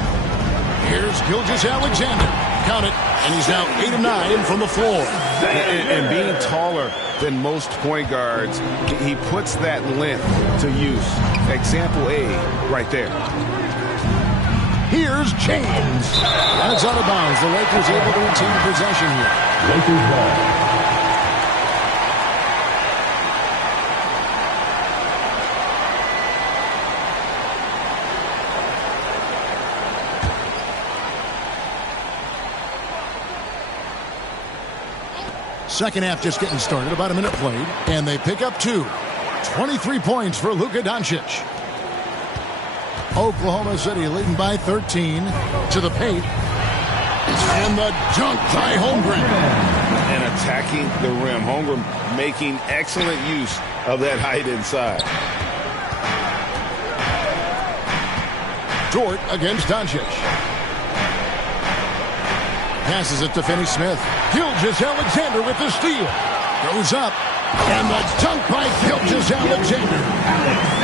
Here's Gilgeous-Alexander. Count it, and he's now 8 of 9 from the floor. And being taller than most point guards, he puts that length to use. Example A right there. Here's James. That's out of bounds. The Lakers able to retain possession here. Lakers ball. Second half just getting started, about a minute played, and they pick up 2. 23 points for Luka Doncic. Oklahoma City leading by 13 to the paint. And the dunk by Holmgren. And attacking the rim. Holmgren making excellent use of that height inside. Dort against Doncic. Passes it to Finney-Smith. Gilgeous-Alexander with the steal. Goes up. And the dunk by Gilgeous-Alexander.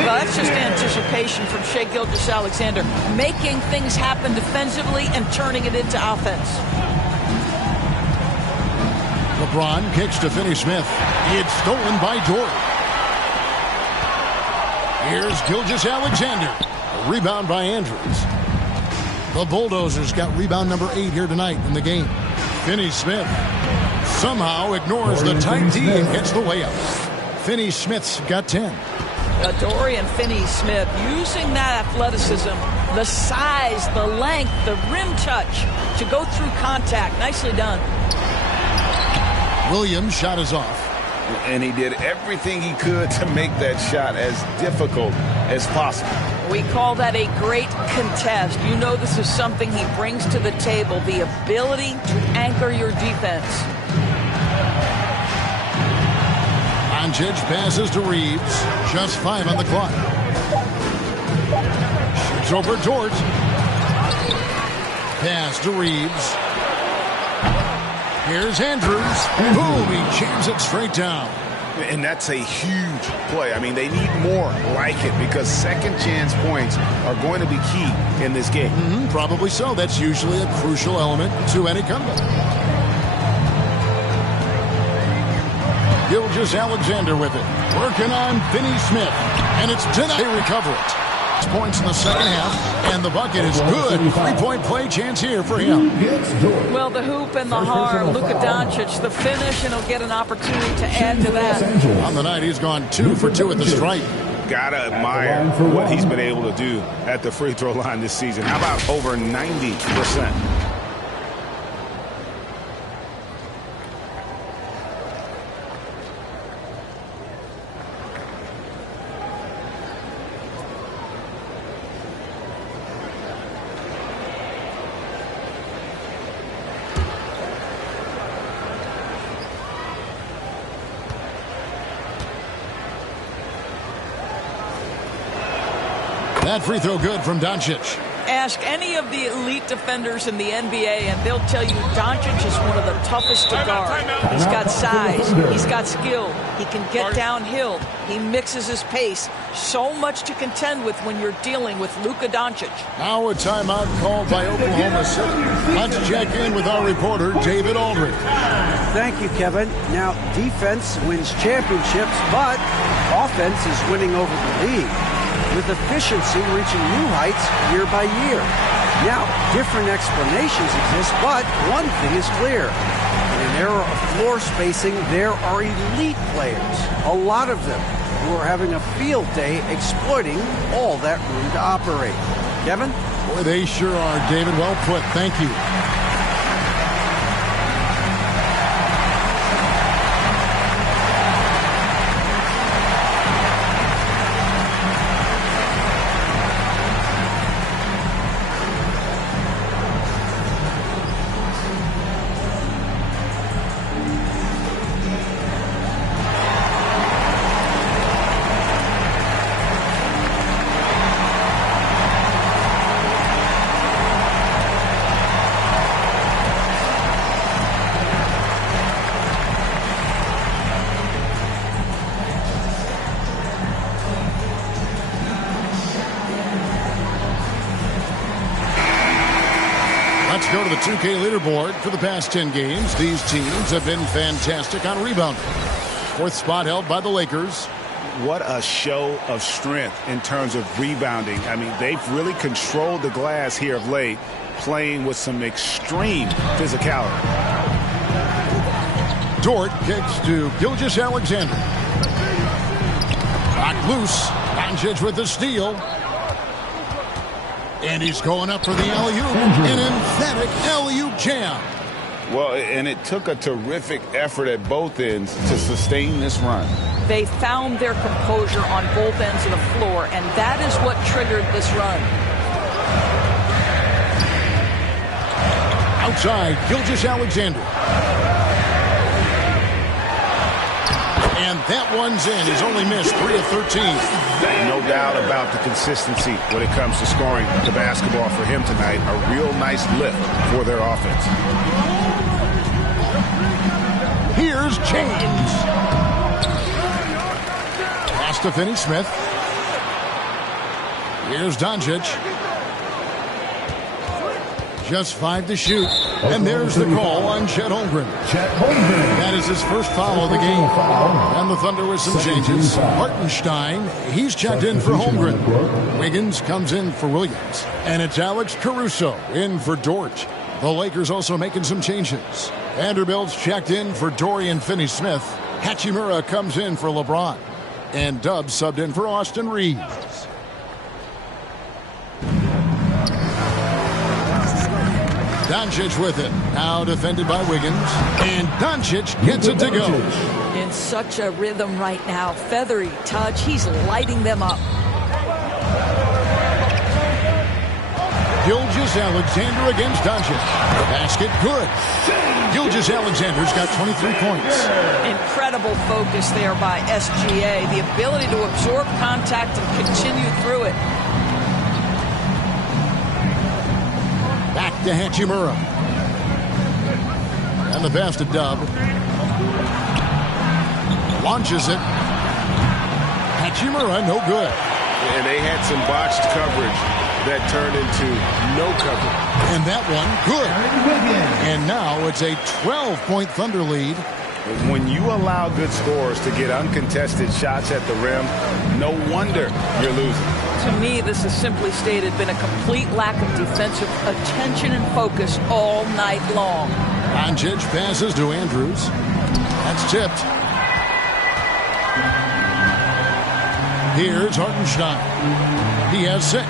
Well, that's just anticipation from Shai Gilgeous-Alexander, making things happen defensively and turning it into offense. LeBron kicks to Finney-Smith. It's stolen by Dort. Here's Gilgeous-Alexander. A rebound by Andrews. The Bulldozers got rebound number 8 here tonight in the game. Finney-Smith somehow ignores the tight D and gets the way up. Finney-Smith's got 10. Dorian Finney-Smith using that athleticism, the size, the length, the rim touch to go through contact. Nicely done. Williams' shot is off. And he did everything he could to make that shot as difficult as possible. We call that a great contest. You know this is something he brings to the table, the ability to anchor your defense. Doncic passes to Reeves. Just 5 on the clock. Shoots over Dort. Pass to Reeves. Here's Andrews. Boom, he jams it straight down. And that's a huge play. I mean, they need more like it because second chance points are going to be key in this game. Probably so. That's usually a crucial element to any comeback. Gilgeous-Alexander with it. Working on Finney-Smith. And it's denied. They recover it. Points in the second half, and the bucket is good. 3-point play chance here for him. Well, the hoop and the heart, Luka Doncic, the finish, and he'll get an opportunity to add to that. On the night, he's gone 2 for 2 at the stripe. Gotta admire what he's been able to do at the free throw line this season. How about over 90%? That free throw good from Doncic. Ask any of the elite defenders in the NBA, and they'll tell you Doncic is one of the toughest to guard. He's got size. He's got skill. He can get downhill. He mixes his pace. So much to contend with when you're dealing with Luka Doncic. Now a timeout called by Oklahoma City. Let's check in with our reporter, David Aldridge. Thank you, Kevin. Now, defense wins championships, but offense is winning over the league, with efficiency reaching new heights year by year. Now, different explanations exist, but one thing is clear. In an era of floor spacing, there are elite players, a lot of them, who are having a field day exploiting all that room to operate. Kevin? Boy, they sure are, David. Well put. Thank you. Let's go to the 2K leaderboard. For the past 10 games, these teams have been fantastic on rebounding. 4th spot held by the Lakers. What a show of strength in terms of rebounding. I mean, they've really controlled the glass here of late, playing with some extreme physicality. Dort kicks to Gilgeous-Alexander. Knocked loose. Doncic with the steal. And he's going up for the alley-oop. An emphatic alley-oop jam. Well, and it took a terrific effort at both ends to sustain this run. They found their composure on both ends of the floor, and that is what triggered this run. Outside, Gilgeous-Alexander. And that one's in. He's only missed 3 of 13. No doubt about the consistency when it comes to scoring the basketball for him tonight. A real nice lift for their offense. Here's James. Pass to Finney-Smith. Here's Doncic. Just 5 to shoot. And there's the call on Chet Holmgren. That is his first foul of the game. And the Thunder with some changes. Hartenstein, he's checked in for Holmgren. Wiggins comes in for Williams. And it's Alex Caruso in for Dort. The Lakers also making some changes. Vanderbilt's checked in for Dorian Finney-Smith. Hachimura comes in for LeBron. And Dubs subbed in for Austin Reeves. Doncic with it. Now defended by Wiggins. And Doncic gets it to go. In such a rhythm right now. Feathery touch. He's lighting them up. Gilgeous-Alexander against Doncic. Basket good. Gilgeous-Alexander's got 23 points. Incredible focus there by SGA. The ability to absorb contact and continue through it. Back to Hachimura. And the pass to Dub. Launches it. Hachimura, no good. And they had some botched coverage that turned into no coverage. And that one, good. And now it's a 12-point Thunder lead. When you allow good scorers to get uncontested shots at the rim, no wonder you're losing. To me, this is simply stated been a complete lack of defensive attention and focus all night long. Doncic passes to Andrews. That's tipped. Here's Hartenstein. He has 6.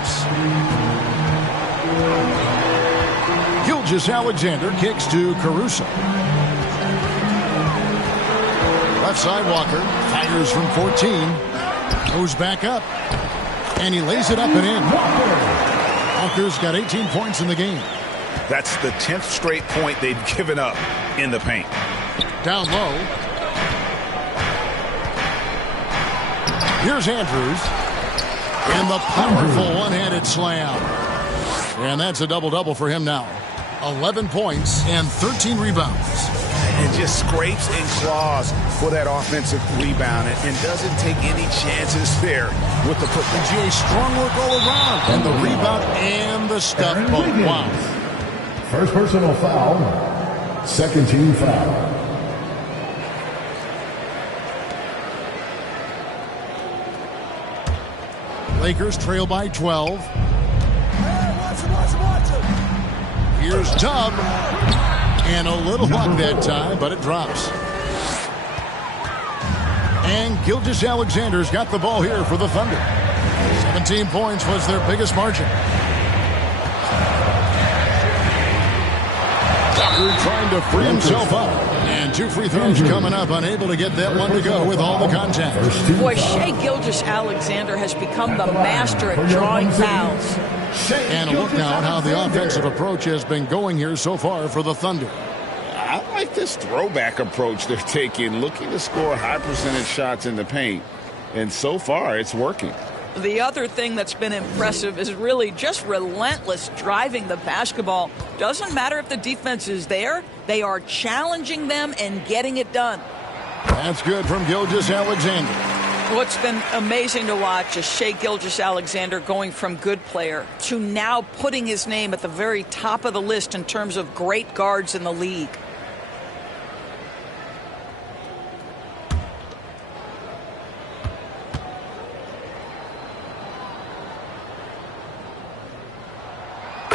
Gilgeous-Alexander kicks to Caruso. Left side Walker. Fires from 14. Goes back up. And he lays it up and in. Walker's got 18 points in the game. That's the 10th straight point they've given up in the paint. Down low. Here's Andrews. And the powerful one-handed slam. And that's a double-double for him now. 11 points and 13 rebounds. And just scrapes and claws for that offensive rebound and doesn't take any chances there with the football. PGA strong work all around. And the rebound and the step. Oh, wow. First personal foul. Second team foul. Lakers trail by 12. Here's Dub. And a little luck that time, but it drops. And Gilgeous-Alexander's got the ball here for the Thunder. 17 points was their biggest margin. Tucker trying to free himself up. And 2 free throws coming up, unable to get that one to go with all the contact. Boy, Shai Gilgeous-Alexander has become the master at drawing fouls. And a look now at how the offensive approach has been going here so far for the Thunder. I like this throwback approach they're taking, looking to score high percentage shots in the paint. And so far, it's working. The other thing that's been impressive is really just relentless driving the basketball. Doesn't matter if the defense is there. They are challenging them and getting it done. That's good from Gilgeous-Alexander. What's been amazing to watch is Shai Gilgeous-Alexander going from good player to now putting his name at the very top of the list in terms of great guards in the league.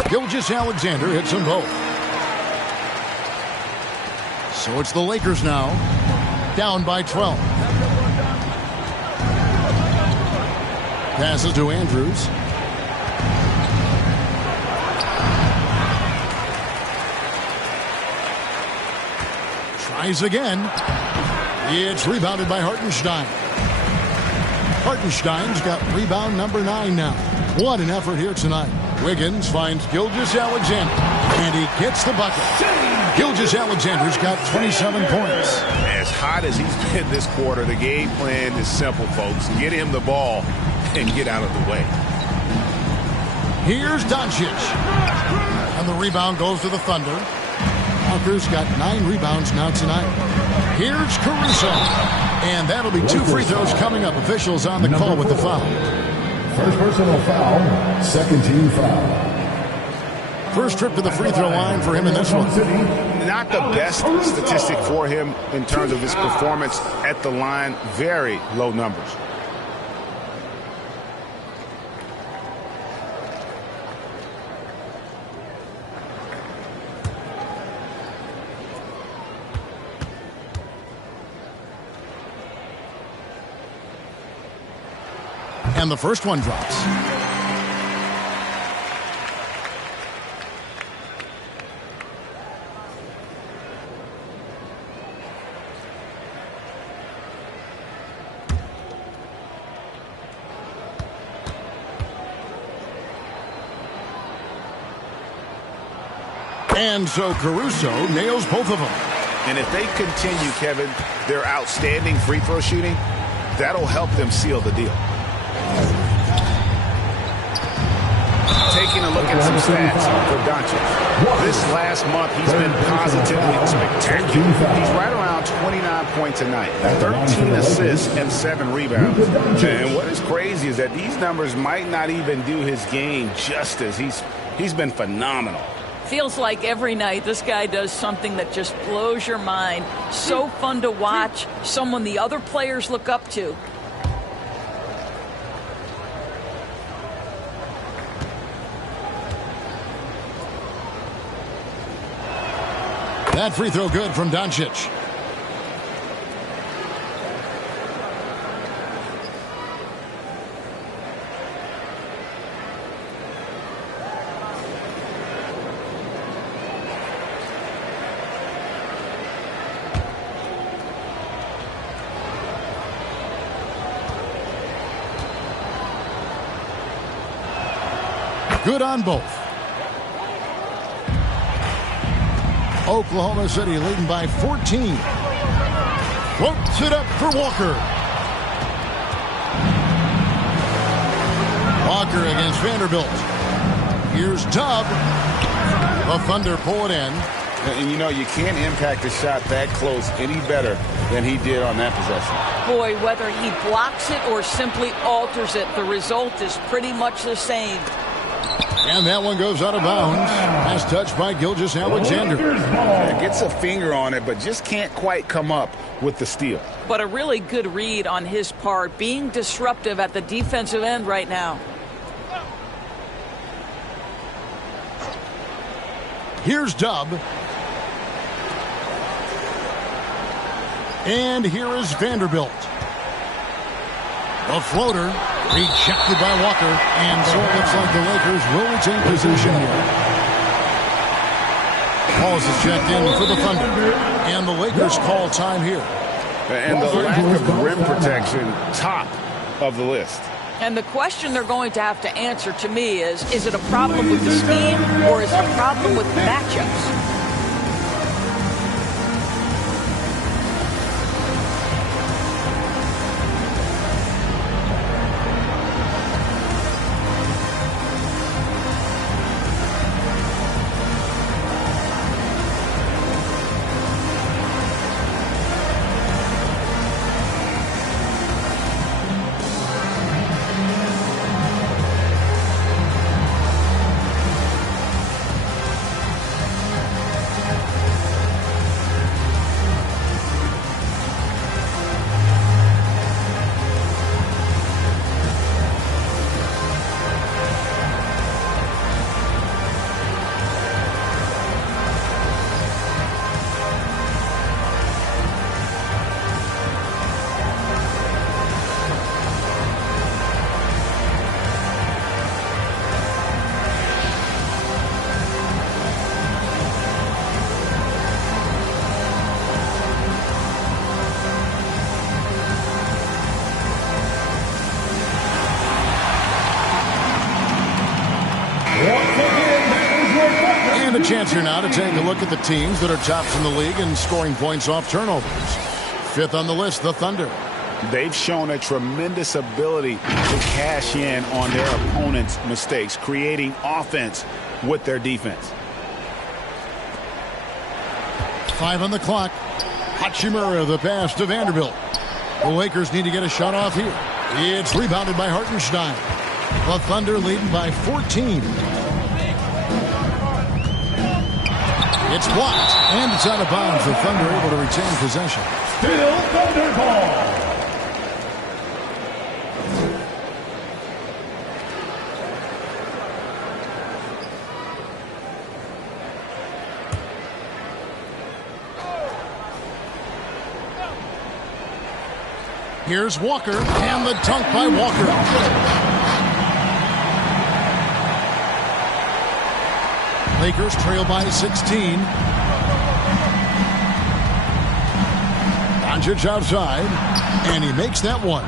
Gilgeous-Alexander hits them both. So it's the Lakers now, down by 12. Passes to Andrews. Tries again. It's rebounded by Hartenstein. Hartenstein's got rebound number 9 now. What an effort here tonight. Wiggins finds Gilgeous-Alexander, and he gets the bucket. Gilgeous-Alexander's got 27 points. As hot as he's been this quarter, the game plan is simple, folks. Get him the ball and get out of the way. Here's Doncic. And the rebound goes to the Thunder. Walker's got 9 rebounds now tonight. Here's Caruso. And that'll be 2 free throws coming up. Officials on the call with the foul. First personal foul, second team foul. First trip to the free throw line for him in this one. Not the best statistic for him in terms of his performance at the line. Very low numbers. And the first one drops. And so Caruso nails both of them. And if they continue, Kevin, their outstanding free throw shooting, that'll help them seal the deal. Taking a look at some stats for Doncic. This last month, he's been positively spectacular. He's right around 29 points a night, 13 assists, and 7 rebounds. And what is crazy is that these numbers might not even do his game justice. He's been phenomenal. Feels like every night this guy does something that just blows your mind. So fun to watch, someone the other players look up to. That free throw good from Doncic. Good on both. Oklahoma City leading by 14. Floats it up for Walker. Walker against Vanderbilt. Here's Tubb. The Thunder pull it in. And you know, you can't impact a shot that close any better than he did on that possession. Boy, whether he blocks it or simply alters it, the result is pretty much the same. And that one goes out of bounds. Last touch by Gilgeous-Alexander. Gets a finger on it, but just can't quite come up with the steal. But a really good read on his part, being disruptive at the defensive end right now. Here's Tubb. And here is Vanderbilt. The floater rejected by Walker, and so it looks like the Lakers will retain possession here. Pauls is checked in for the Thunder, and the Lakers call time here. And the lack of rim protection, top of the list. And the question they're going to have to answer to me is it a problem with the scheme or is it a problem with matchups? chance here now to take a look at the teams that are tops in the league in scoring points off turnovers. Fifth on the list, the Thunder. They've shown a tremendous ability to cash in on their opponent's mistakes, creating offense with their defense. 5 on the clock. Hachimura, the pass to Vanderbilt. The Lakers need to get a shot off here. It's rebounded by Hartenstein. The Thunder leading by 14. It's blocked, and it's out of bounds. The Thunder able to retain possession. Still Thunder ball. Here's Walker, and the dunk by Walker. Lakers trail by 16. Doncic outside, and he makes that one.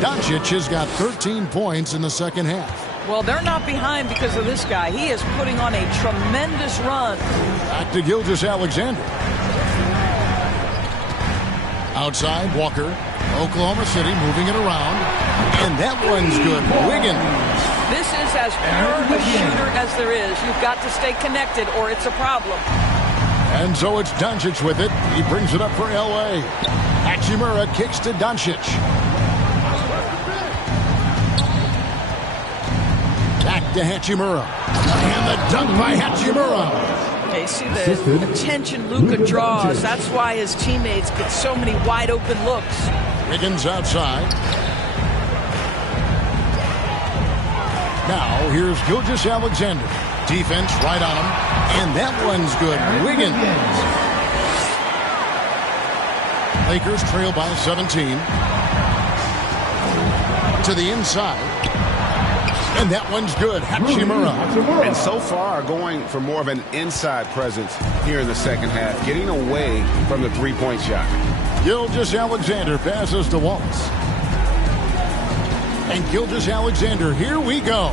Doncic has got 13 points in the second half. Well, they're not behind because of this guy. He is putting on a tremendous run. Back to Gilgeous-Alexander. Outside, Walker. Oklahoma City moving it around. And that one's good. Wiggins. This is as pure a shooter as there is. You've got to stay connected or it's a problem. And so it's Doncic with it. He brings it up for L.A. Hachimura kicks to Doncic. Back to Hachimura. And the dunk by Hachimura. You see the attention Luka draws. That's why his teammates get so many wide open looks. Wiggins outside. Now here's Gilgeous-Alexander. Defense right on him. And that one's good. Wiggins. Lakers trail by 17. To the inside. And that one's good. Hachimura. And so far going for more of an inside presence here in the second half, getting away from the three-point shot. Gilgeous-Alexander passes to Wallace. And Gilgeous-Alexander, here we go.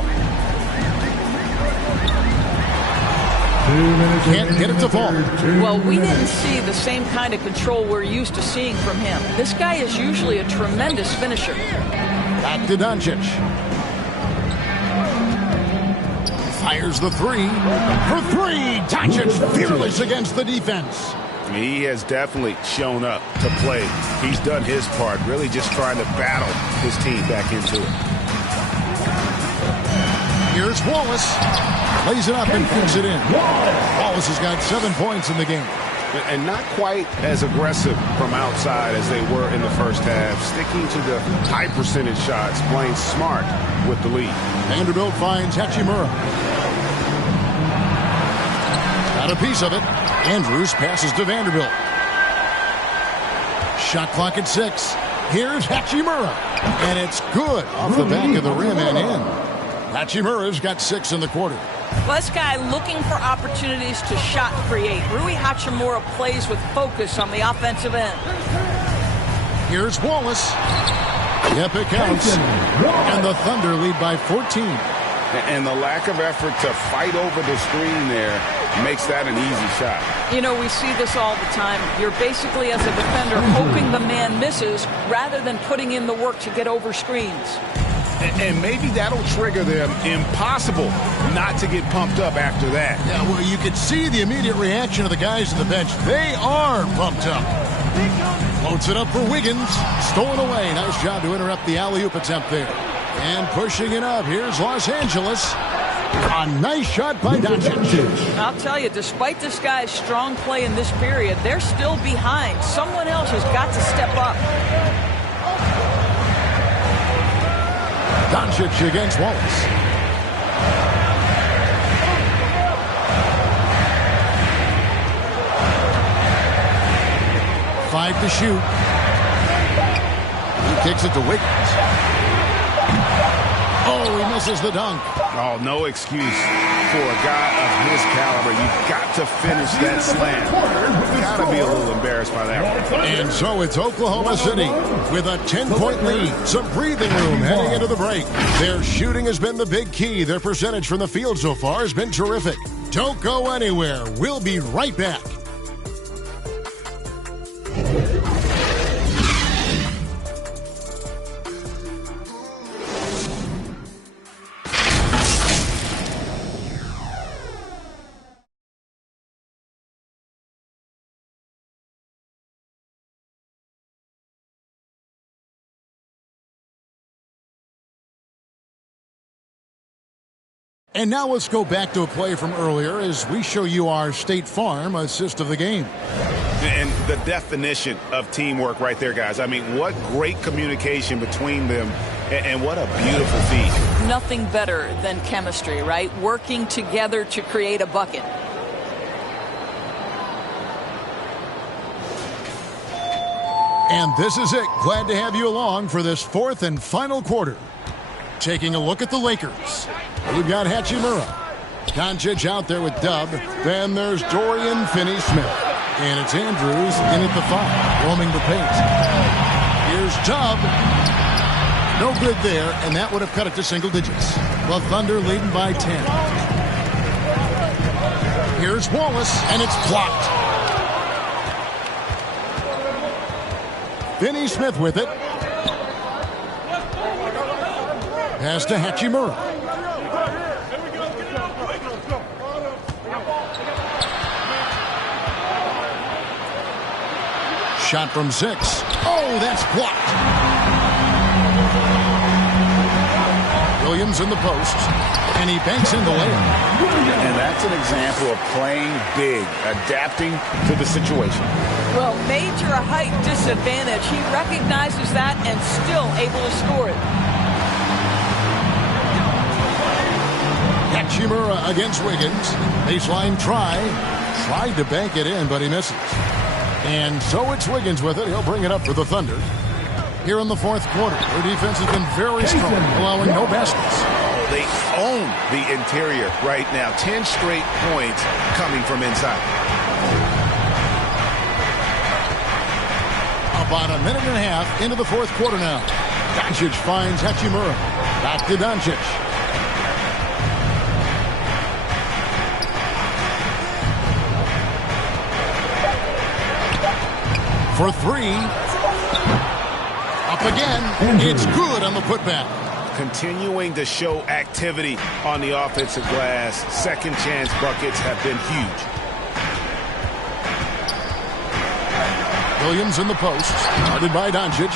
Can't get it to fall. Well, we didn't see the same kind of control we're used to seeing from him. This guy is usually a tremendous finisher. Back to Doncic. Fires the three. For three. Doncic fearless against the defense. He has definitely shown up to play. He's done his part, really just trying to battle his team back into it. Here's Wallace. Lays it up and kicks it in. Wallace has got 7 points in the game. And not quite as aggressive from outside as they were in the first half. Sticking to the high percentage shots, playing smart with the lead. Vanderbilt finds Hachimura. Got a piece of it. Andrews passes to Vanderbilt. Shot clock at 6. Here's Hachimura. And it's good off the back of the rim and in. Hachimura's got 6 in the quarter. Well, this guy looking for opportunities to shot create. Rui Hachimura plays with focus on the offensive end. Here's Wallace. Yep, it counts. And the Thunder lead by 14. And the lack of effort to fight over the screen there makes that an easy shot. You know, we see this all the time. You're basically, as a defender, hoping the man misses rather than putting in the work to get over screens. And maybe that'll trigger them. Impossible not to get pumped up after that. Yeah, well, you could see the immediate reaction of the guys on the bench. They are pumped up. Floats it up for Wiggins. Stolen away. Nice job to interrupt the alley-oop attempt there. And pushing it up. Here's Los Angeles. A nice shot by Doncic. I'll tell you, despite this guy's strong play in this period, they're still behind. Someone else has got to step up. Doncic against Wallace. Five to shoot. He kicks it to Wiggins. Oh, he misses the dunk. Oh, no excuse for a guy of his caliber. You've got to finish that slam. You've got to be a little embarrassed by that one. And so it's Oklahoma City with a 10-point lead. Some breathing room heading into the break. Their shooting has been the big key. Their percentage from the field so far has been terrific. Don't go anywhere. We'll be right back. And now let's go back to a play from earlier as we show you our State Farm assist of the game. And the definition of teamwork right there, guys. I mean, what great communication between them, and what a beautiful feed. Nothing better than chemistry, right? Working together to create a bucket. And this is it. Glad to have you along for this fourth and final quarter. Taking a look at the Lakers. We've got Hachimura. Doncic out there with Dub. Then there's Dorian Finney-Smith. And it's Andrews in at the 5, roaming the paint. Here's Dub. No good there, and that would have cut it to single digits. The Thunder leading by 10. Here's Wallace, and it's blocked. Finney-Smith with it. Pass to Hachimura. Shot from 6. Oh, that's blocked. Williams in the post, and he banks in the layup. And that's an example of playing big, adapting to the situation. Well, major height disadvantage. He recognizes that and still able to score it. Hachimura against Wiggins. Baseline try. Tried to bank it in, but he misses. And so it's Wiggins with it. He'll bring it up for the Thunder. Here in the fourth quarter, their defense has been very strong, allowing no baskets. They own the interior right now. 10 straight points coming from inside. About a minute and a half into the fourth quarter now. Doncic finds Hachimura. Back to Doncic. For 3. Up again. It's good on the putback. Continuing to show activity on the offensive glass. Second chance buckets have been huge. Williams in the post. Guarded by Doncic.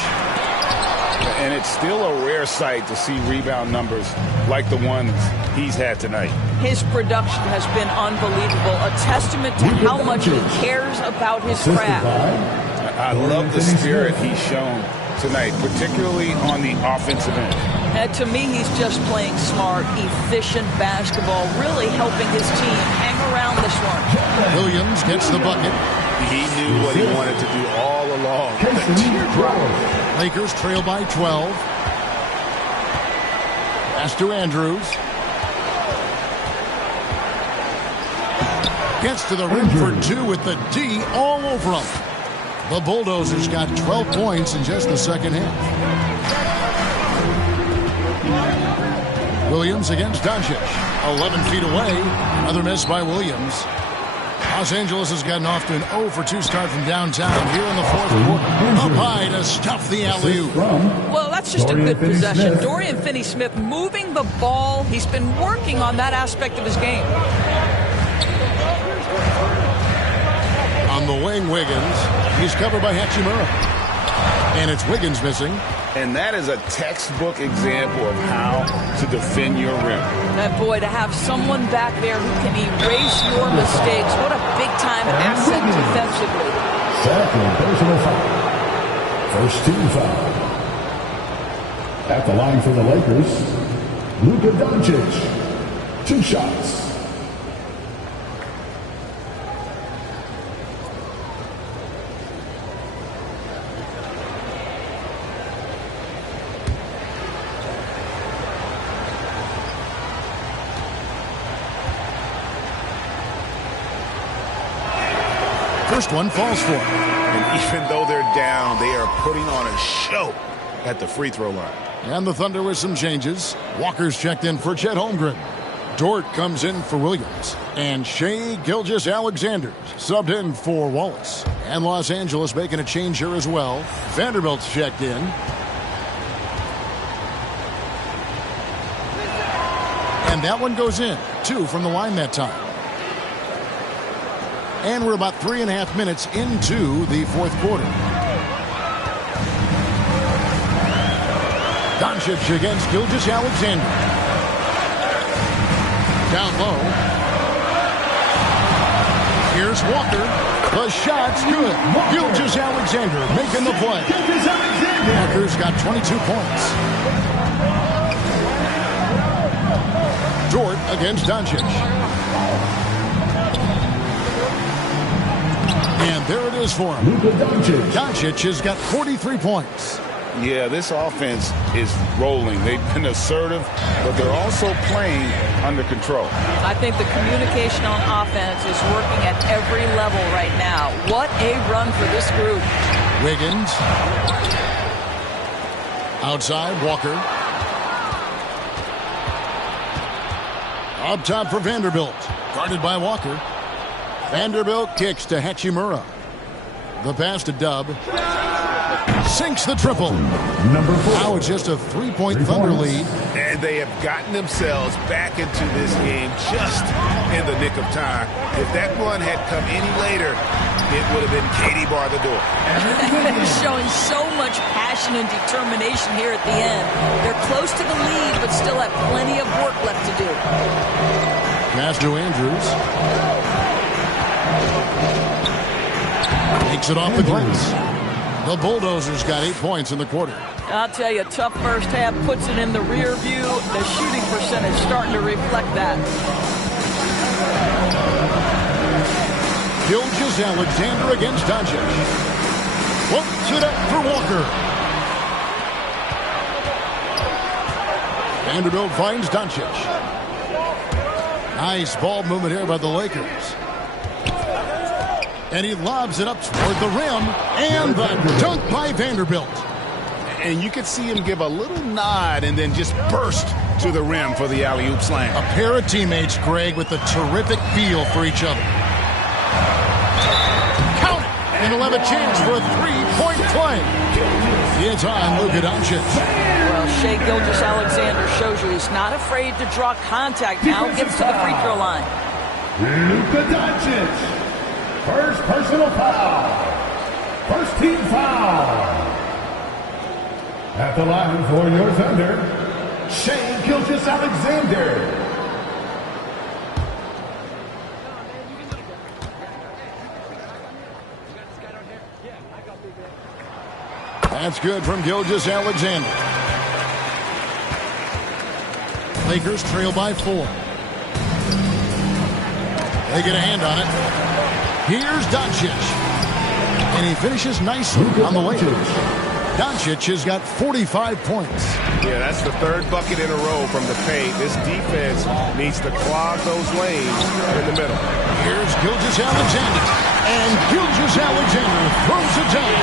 And it's still a rare sight to see rebound numbers like the ones he's had tonight. His production has been unbelievable. A testament to how much he cares about his craft. I love the spirit he's shown tonight, particularly on the offensive end. And to me, he's just playing smart, efficient basketball, really helping his team hang around this one. Williams gets the bucket. He knew what he wanted to do all along. The teardrop. Lakers trail by 12. Pass to Andrews. Gets to the rim for 2 with the D all over him. The Bulldozers got 12 points in just the second half. Williams against Doncic. 11 feet away. Another miss by Williams. Los Angeles has gotten off to an 0 for 2 start from downtown here in the fourth quarter. Up high to stuff the alley-oop. Well, that's just a good possession. Dorian Finney-Smith moving the ball. He's been working on that aspect of his game. On the wing, Wiggins. He's covered by Hachimura. And it's Wiggins missing. And that is a textbook example of how to defend your rim. And boy, to have someone back there who can erase your mistakes, what a big-time asset defensively. Second personal foul. First team foul. At the line for the Lakers, Luka Doncic. 2 shots. First one falls for him. And even though they're down, they are putting on a show at the free throw line. And the Thunder with some changes. Walker's checked in for Chet Holmgren. Dort comes in for Williams. And Shai Gilgeous-Alexander subbed in for Wallace. And Los Angeles making a change here as well. Vanderbilt's checked in. And that one goes in. 2 from the line that time. And we're about 3.5 minutes into the fourth quarter. Doncic against Gilgeous-Alexander. Down low. Here's Walker. The shot's good. Gilgeous-Alexander making the play. Walker's got 22 points. Dort against Doncic. And there it is for him. Doncic has got 43 points. Yeah, this offense is rolling. They've been assertive, but they're also playing under control. I think the communication on offense is working at every level right now. What a run for this group. Wiggins. Outside, Walker. Up top for Vanderbilt. Guarded by Walker. Vanderbilt kicks to Hachimura. The pass to Dub. Sinks the triple. Now it's just a 3-point Thunder lead. And they have gotten themselves back into this game just in the nick of time. If that one had come any later, it would have been Katie bar the door. Showing so much passion and determination here at the end. They're close to the lead, but still have plenty of work left to do. Pass to Andrews. Takes it off the glass. The Bulldozers got 8 points in the quarter. I'll tell you, tough first half puts it in the rear view. The shooting percentage starting to reflect that. Gilgeous-Alexander against Doncic. Whoops it up for Walker. Vanderbilt finds Doncic. Nice ball movement here by the Lakers. And he lobs it up toward the rim. And the dunk by Vanderbilt. And you could see him give a little nod and then just burst to the rim for the alley-oop slam. A pair of teammates, Greg, with a terrific feel for each other. Count it! And he'll have a chance for a 3-point play. It's on Luka Doncic. Well, Shai Gilgeous-Alexander shows you he's not afraid to draw contact. Now gets to the free throw line. Luka Doncic. First personal foul. First team foul. At the line for your Thunder, Shai Gilgeous-Alexander. That's good from Gilgeous-Alexander. Lakers trail by 4. They get a hand on it. Here's Doncic. And he finishes nicely on the Lakers. Doncic has got 45 points. Yeah, that's the third bucket in a row from the paint. This defense needs to clog those lanes in the middle. Here's Gilgeous-Alexander. And Gilgeous-Alexander throws it down.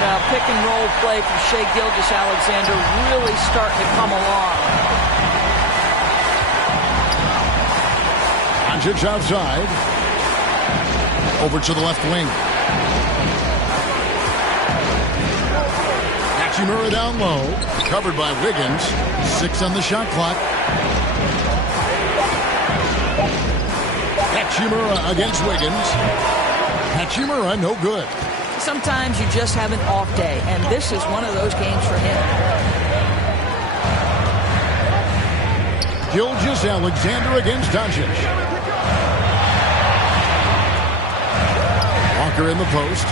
Now, pick and roll play from Shai Gilgeous-Alexander really starting to come along. Doncic outside. Over to the left wing. Hachimura down low. Covered by Wiggins. 6 on the shot clock. Hachimura against Wiggins. Hachimura no good. Sometimes you just have an off day, and this is one of those games for him. Gilgeous-Alexander against Doncic. Walker in the post.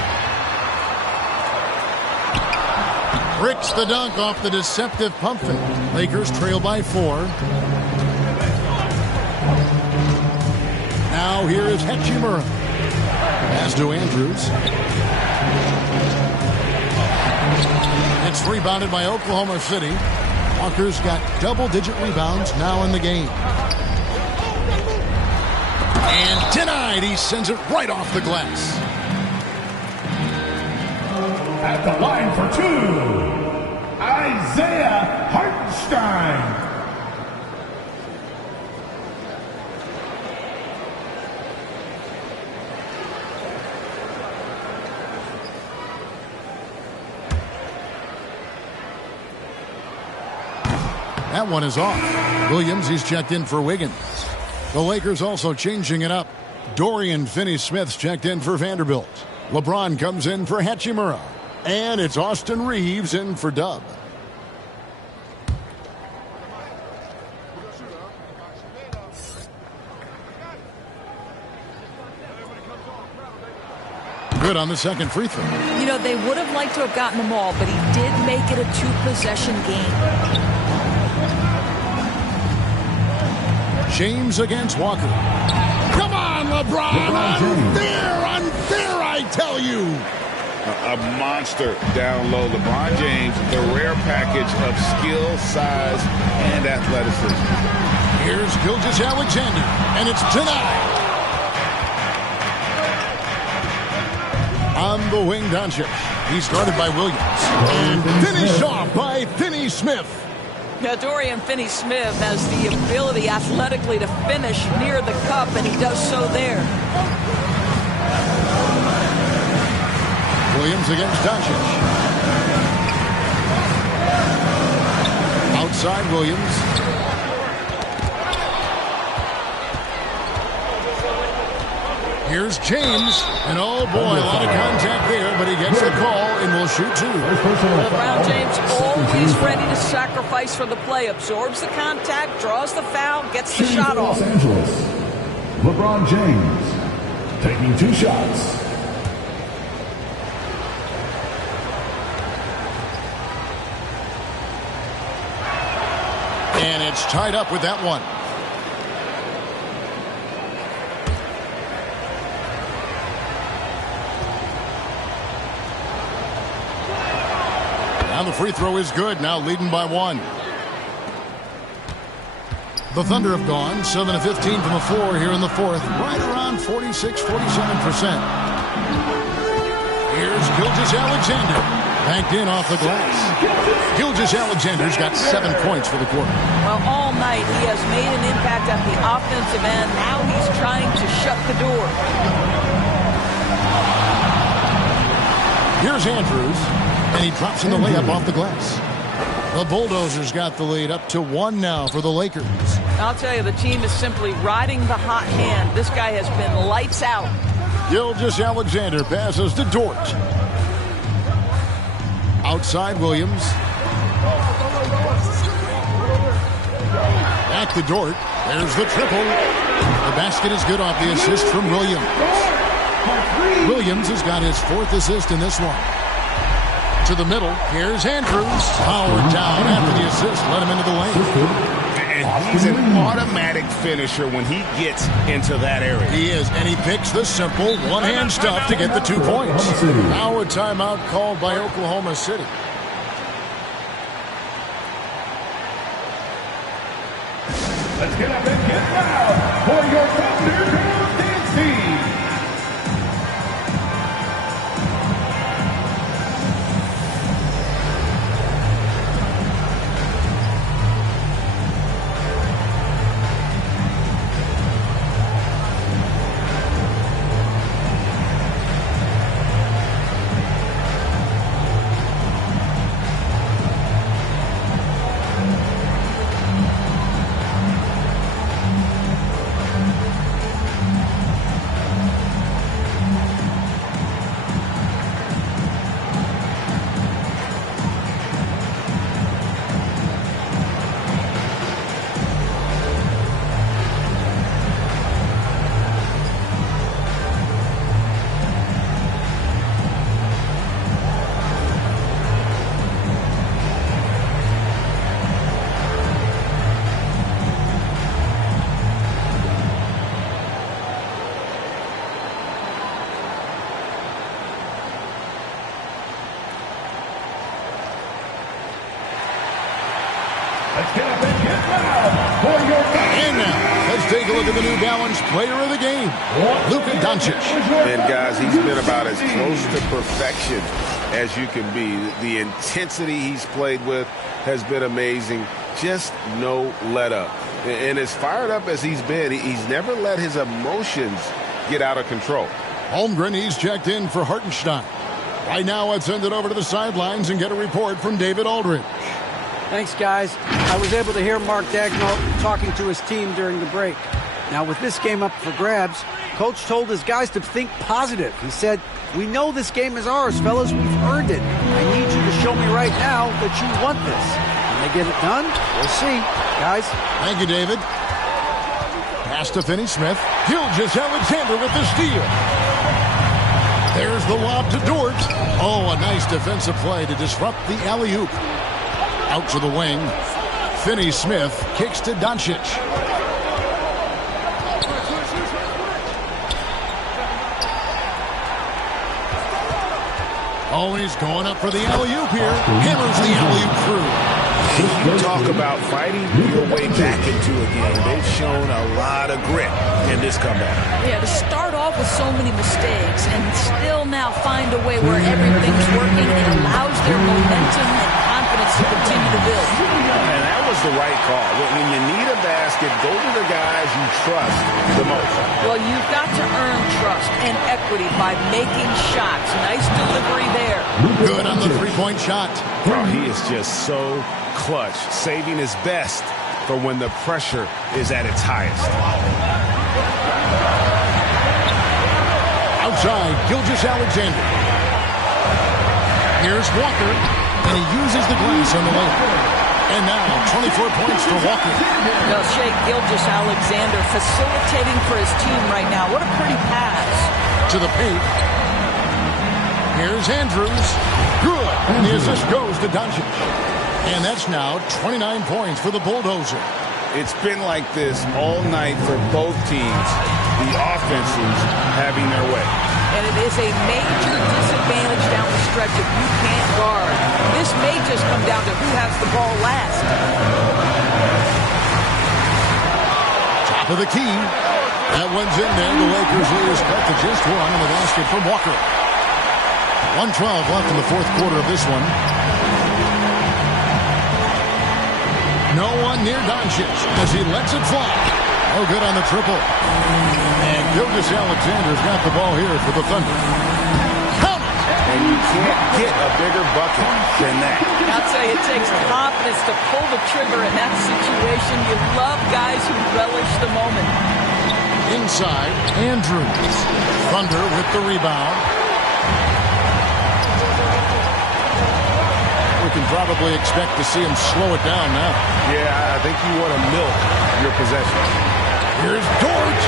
Bricks the dunk off the deceptive pump fake. Lakers trail by 4. Now here is Hachimura. Pass to Andrews. It's rebounded by Oklahoma City. Walker's got double-digit rebounds now in the game. And denied. He sends it right off the glass. At the line for 2, Isaiah Hartenstein. That one is off. Williams, he's checked in for Wiggins. The Lakers also changing it up. Dorian Finney-Smith's checked in for Vanderbilt. LeBron comes in for Hachimura. And it's Austin Reeves in for Dub. Good on the second free throw. You know, they would have liked to have gotten them all, but he did make it a two-possession game. James against Walker. Come on, LeBron! Unfair, I tell you! A monster down low. LeBron James, the rare package of skill, size, and athleticism. Here's Gilgeous-Alexander, and it's denied. On the wing, Doncic. He's started by Williams. And finished off by Finney-Smith. Now, Dorian Finney-Smith has the ability athletically to finish near the cup, and he does so there. Williams against Doncic. Outside Williams. Here's James. And oh boy, a lot of contact there, but he gets the call and will shoot two. LeBron James always ready to sacrifice for the play. Absorbs the contact, draws the foul, gets the shot off. Los Angeles. LeBron James taking 2 shots. And it's tied up with that one. Now the free throw is good, now leading by 1. The Thunder have gone 7 of 15 from the floor here in the fourth, right around 46-47%. Here's Gilgeous-Alexander, backed in off the glass. Gilgeous-Alexander's got 7 points for the quarter. Well, all night he has made an impact at the offensive end. Now he's trying to shut the door. Here's Andrews. And he drops in the layup off the glass. The Bulldozers got the lead up to 1 now for the Lakers. I'll tell you, the team is simply riding the hot hand. This guy has been lights out. Gilgeous-Alexander passes to Dort. Outside Williams. Back to Dort. There's the triple. The basket is good off the assist from Williams. Williams has got his 4th assist in this one. To the middle. Here's Andrews. Powered down after the assist. Let him into the lane. And he's an automatic finisher when he gets into that area. He is, and he picks the simple one-hand stuff to get the 2 points. Now a timeout called by Oklahoma City. Let's get up and get loud for your Thunder dance team. And now, let's take a look at the New Balance player of the game, Luka Doncic. And guys, he's been about as close to perfection as you can be. The intensity he's played with has been amazing. Just no let up. And as fired up as he's been, he's never let his emotions get out of control. Holmgren, he's checked in for Hartenstein. Right now, let's send it over to the sidelines and get a report from David Aldridge. Thanks, guys. I was able to hear Mark Daigneault talking to his team during the break. Now, with this game up for grabs, Coach told his guys to think positive. He said, "We know this game is ours, fellas. We've earned it. I need you to show me right now that you want this." Can they get it done? We'll see. Guys. Thank you, David. Pass to Finney-Smith. Gilgeous-Alexander with the steal. There's the lob to Dort. Oh, a nice defensive play to disrupt the alley-oop. Out to the wing. Finney-Smith kicks to Doncic. Oh, he's going up for the alley-oop here. Hammers the alley-oop through. You talk about fighting your way back into a game. They've shown a lot of grit in this comeback. Yeah, to start off with so many mistakes and still now find a way where everything's working, it allows their momentum and confidence to continue to build. And that was the right call. When you need a basket, go to the guys you trust the most. Well, you've got to earn trust and equity by making shots. Nice delivery there. Good on the three-point shot. Oh, he is just so clutch, saving his best for when the pressure is at its highest. Outside, Gilgeous-Alexander. Here's Walker, and he uses the glass on the layup. And now, 24 points for Walker. Now, Shai Gilgeous-Alexander facilitating for his team right now. What a pretty pass. To the paint. Here's Andrews. Good. And the assist goes to Doncic. And that's now 29 points for the Bulldozer. It's been like this all night for both teams. The offenses having their way. And it is a major disadvantage down the stretch if you can't guard. This may just come down to who has the ball last. Top of the key. That one's in there. The Lakers lead is cut to just one in the basket from Walker. 1:12 left in the fourth quarter of this one. No one near Doncic as he lets it fly. Oh, good on the triple. And Gilgeous-Alexander's got the ball here for the Thunder. Count it! And you can't get a bigger bucket than that. I'll tell you, it takes confidence to pull the trigger in that situation. You love guys who relish the moment. Inside, Andrews. Thunder with the rebound. We can probably expect to see him slow it down now. Yeah, I think you want to milk your possession. Here's Dort.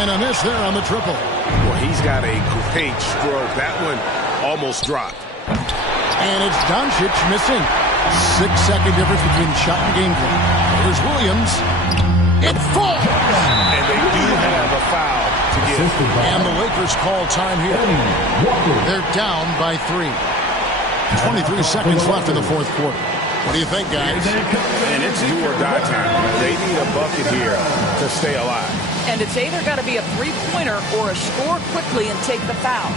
And a miss there on the triple. Well, he's got a great stroke. That one almost dropped. And it's Doncic missing. 6-second difference between shot and gameplay. Here's Williams. It falls. And they do have a foul to give. And the Lakers call time here. They're down by 3. 23 seconds left in the fourth quarter. What do you think, guys? And it's do or die time. They need a bucket here to stay alive. And it's either got to be a three-pointer or a score quickly and take the foul.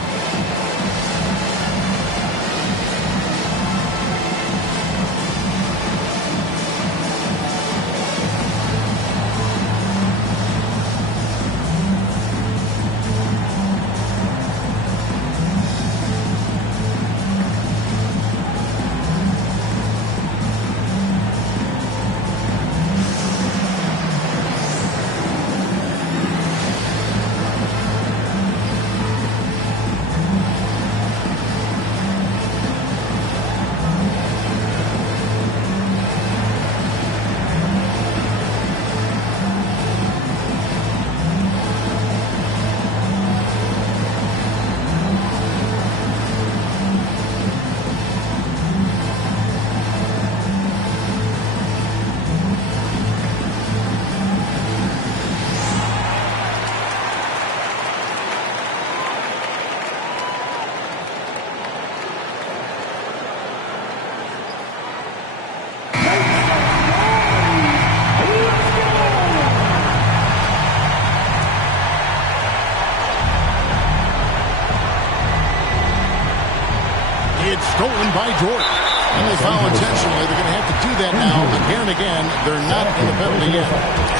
Stolen by Dort. And they foul intentionally. They're going to have to do that now. Again and again, they're not in the penalty yet.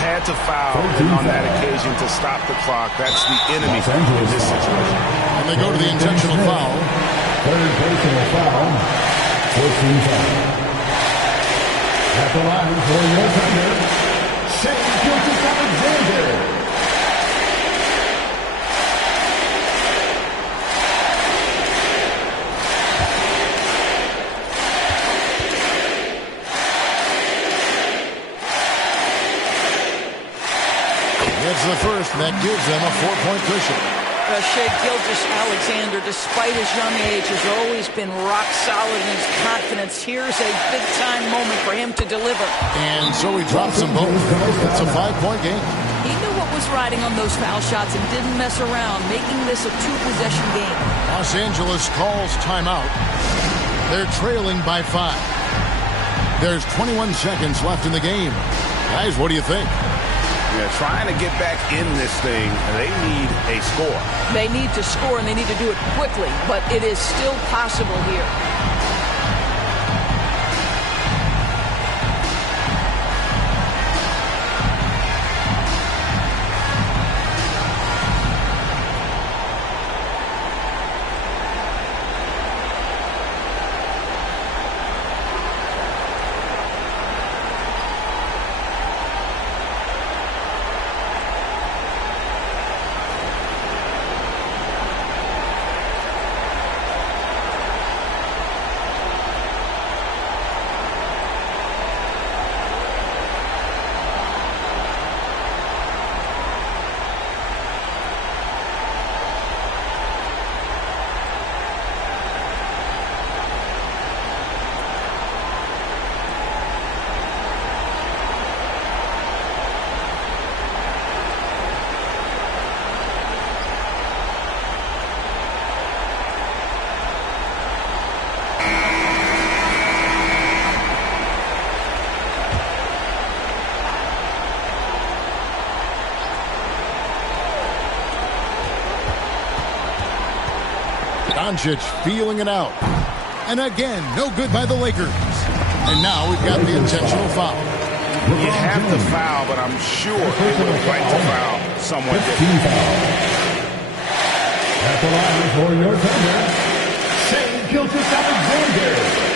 Had to foul on that occasion to stop the clock. That's the enemy in this situation. And they go to the intentional foul. Third personal foul. 14 foul. At the line for your thunder, Shai Gilgeous-Alexander. It's the first, and that gives them a 4-point cushion. Shai Gilgeous-Alexander, despite his young age, has always been rock solid in his confidence. Here's a big-time moment for him to deliver. And so he drops them both. It's a 5-point game. He knew what was riding on those foul shots and didn't mess around, making this a 2-possession game. Los Angeles calls timeout. They're trailing by 5. There's 21 seconds left in the game. Guys, what do you think? Yeah, trying to get back in this thing, they need a score. They need to score, and they need to do it quickly, but it is still possible here. Doncic feeling it out. And again, no good by the Lakers. And now we've got the intentional foul. You have to foul, but I'm sure they would have liked to foul someone different. At the line for your thunder, Shai Gilgeous-Alexander.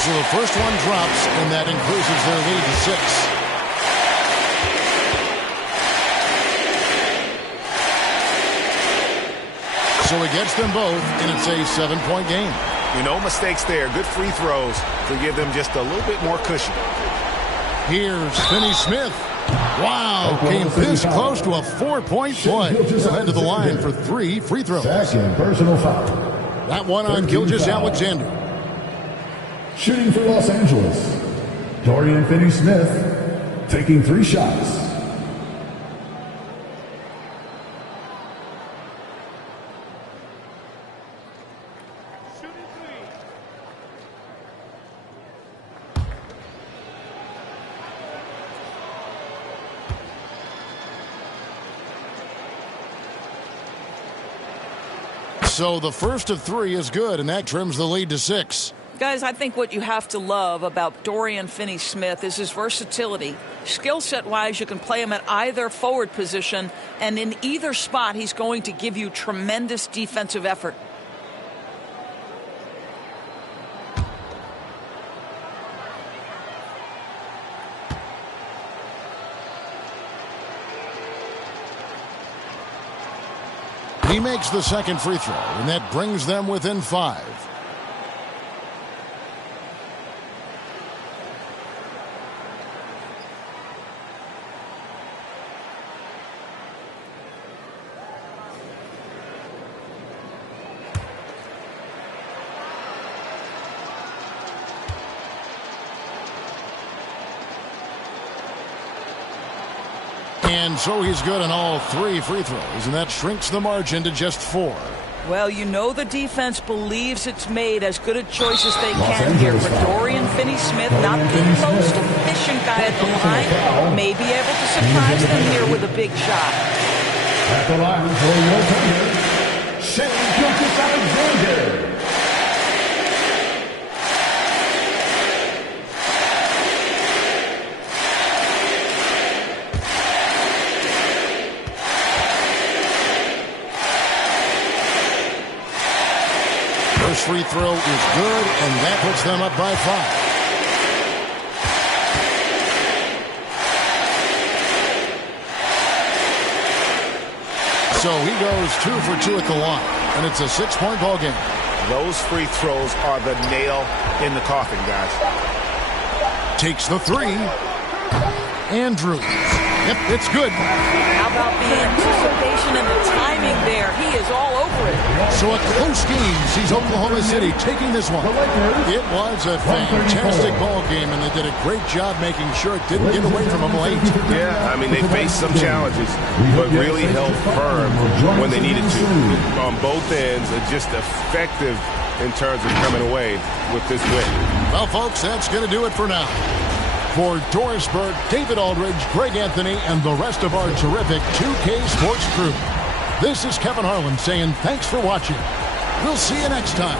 So the first one drops, and that increases their lead to 6. So he gets them both, and it's a 7-point game. No mistakes there. Good free throws to give them just a little bit more cushion. Here's Finney Smith. Wow, came this close to a 4-point play. Head to the line for 3 free throws. Second personal foul. That one on Gilgeous-Alexander. Shooting for Los Angeles, Dorian Finney-Smith taking 3 shots. So the first of 3 is good, and that trims the lead to 6. Guys, I think what you have to love about Dorian Finney-Smith is his versatility. Skill set-wise, you can play him at either forward position, and in either spot, he's going to give you tremendous defensive effort. He makes the second free throw, and that brings them within 5. And so he's good on all 3 free throws, and that shrinks the margin to just 4. Well, you know the defense believes it's made as good a choice as they can here. But Dorian Finney-Smith, not the most efficient guy at the line, may be able to surprise them here with a big shot. At the line for your thunder, Shai Gilgeous-Alexander. His free throw is good, and that puts them up by 5. So he goes 2 for 2 at the line, and it's a 6-point ball game. Those free throws are the nail in the coffin, guys. Takes the 3. Andrews. Yep, it's good. How about the anticipation and the timing there? He is all over it. So a close game sees Oklahoma City taking this one. It was a fantastic ball game, and they did a great job making sure it didn't get away from them late. Yeah, I mean, they faced some challenges, but really held firm when they needed to. On both ends, and just effective in terms of coming away with this win. Well, folks, that's going to do it for now. For Doris Burke, David Aldridge, Greg Anthony, and the rest of our terrific 2K Sports crew, this is Kevin Harlan saying thanks for watching. We'll see you next time.